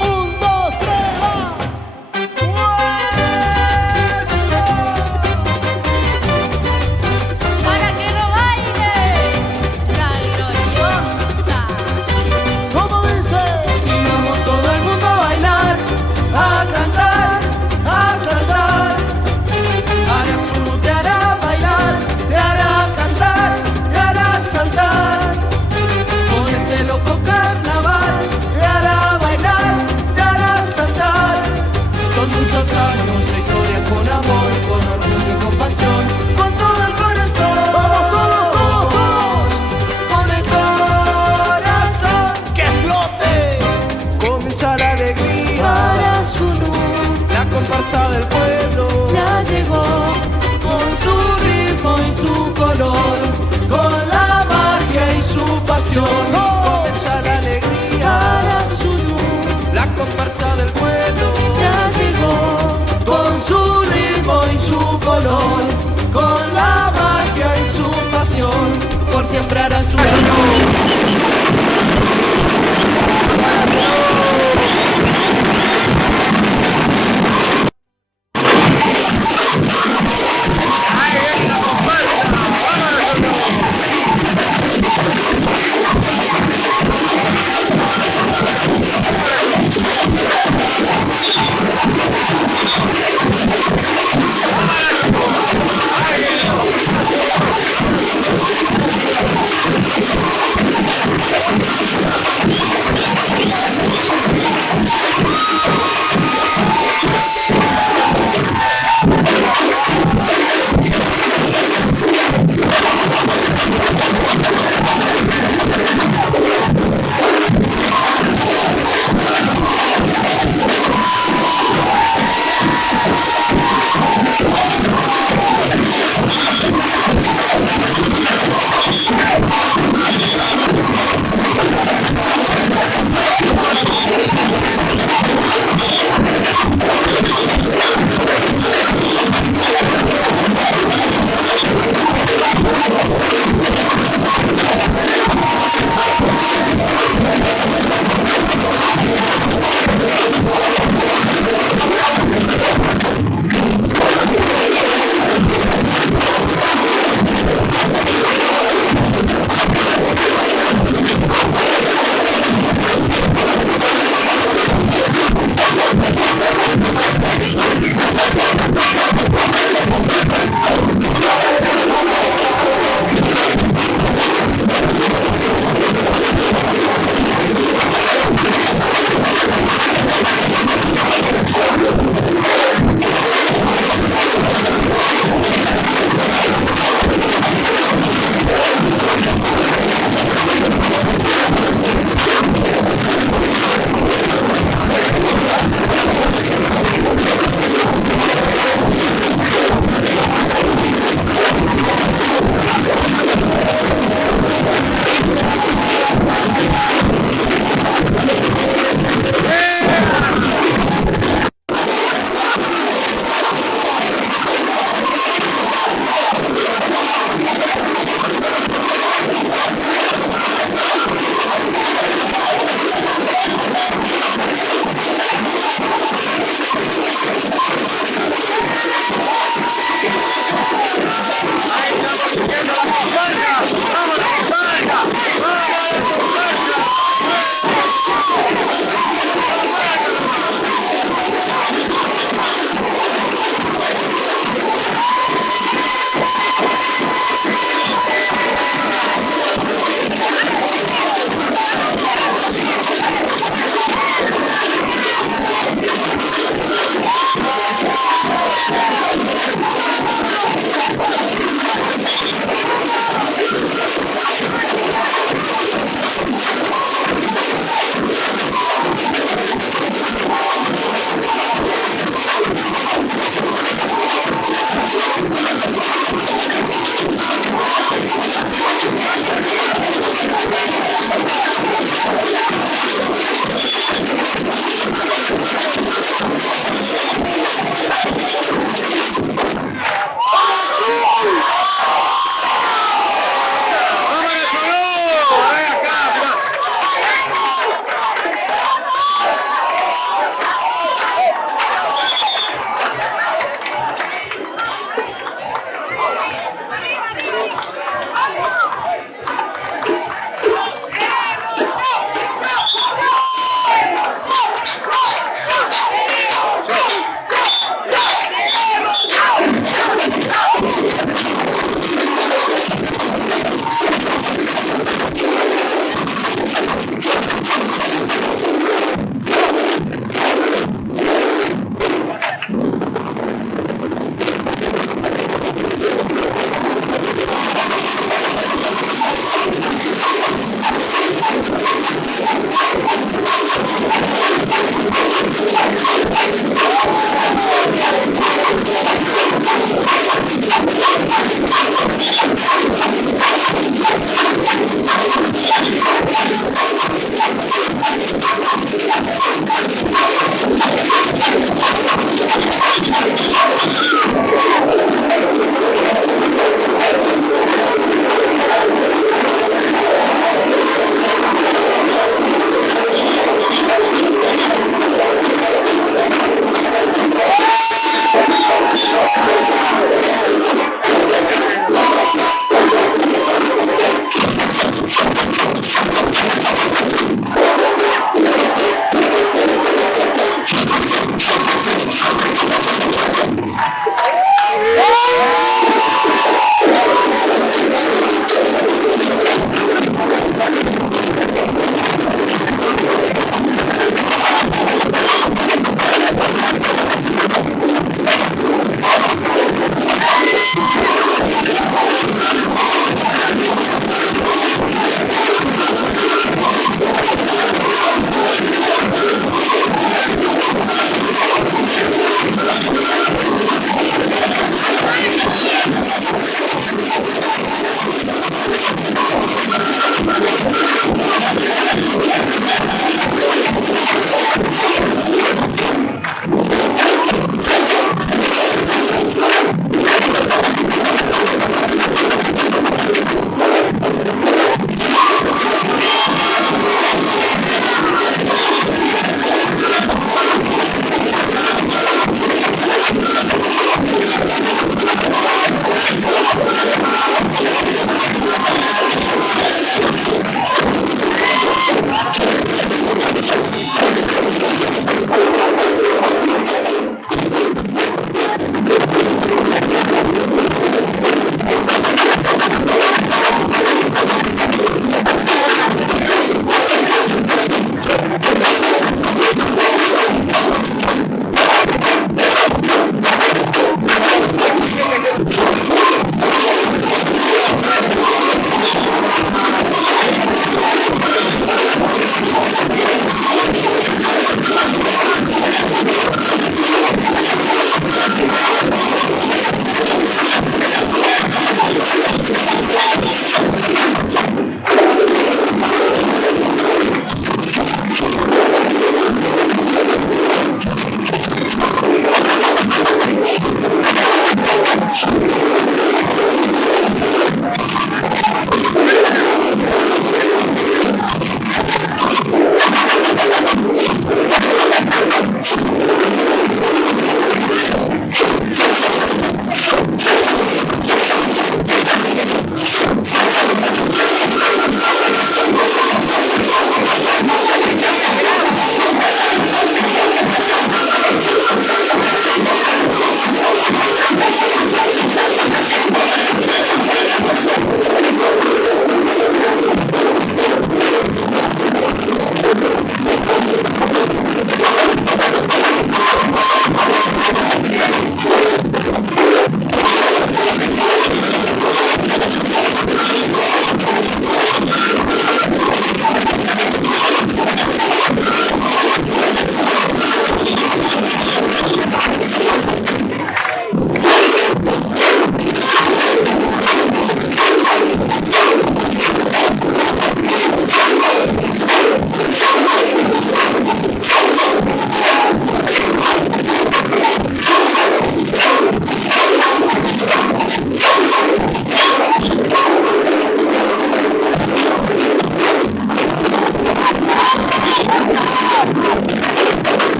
Un, dos, tres, va. Para que no baile la gloriosa. ¿Cómo dice? y vamos todo el mundo a bailar, a cantar, a saltar. Arasulu te hará bailar, te hará cantar, te hará saltar. Con este loco carnaval, te hará bailar, te hará saltar. Son muchos años de historia con amor, con orgullo y con pasión, con todo el corazón. Vamos todos, todos, todos. Con el corazón ¡Que explote! comienza la alegría, Arasulu la comparsa del pueblo. ya llegó. Con su ritmo y su color, con la magia y su pasión, comienza la alegría, Arasulu la comparsa del pueblo. ya llegó. Con su ritmo y su color, con la magia y su pasión, por siempre hará su Ay,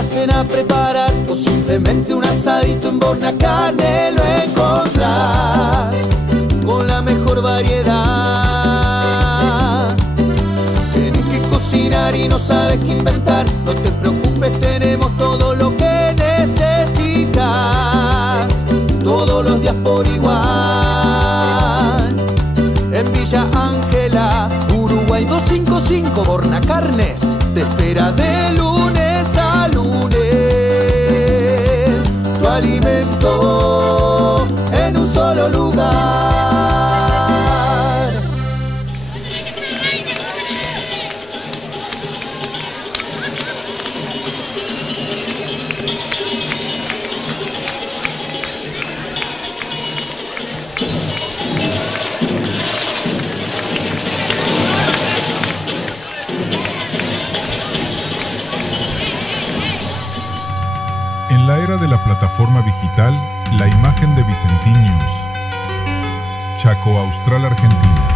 la cena preparar o simplemente un asadito en Bornacarne lo encontrás con la mejor variedad. Tienes que cocinar y no sabes qué inventar, no te preocupes, tenemos todo lo que necesitas, todos los días por igual. En Villa Ángela, Uruguay 255, Bornacarnes te espera de lunes a lunes. Tu alimento en un solo lugar. En la era de la plataforma digital, la imagen de Vicentinius. Chaco Austral, Argentina.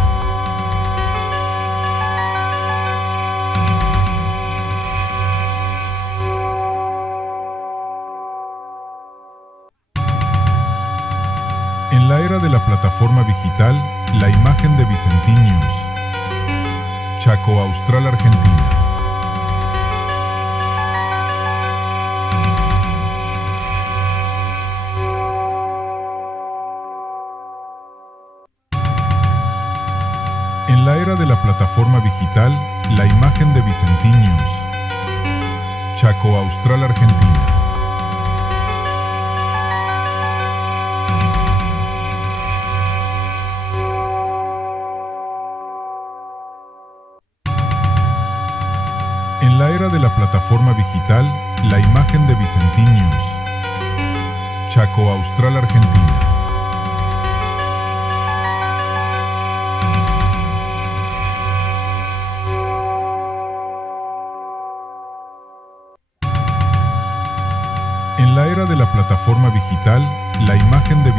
En la era de la plataforma digital, la imagen de Vicentinius. Chaco Austral, Argentina. En la era de la plataforma digital, la imagen de Vicentinius. Chaco Austral, Argentina. En la era de la plataforma digital, la imagen de Vicentinius. Chaco Austral, Argentina. En la era de la plataforma digital, la imagen de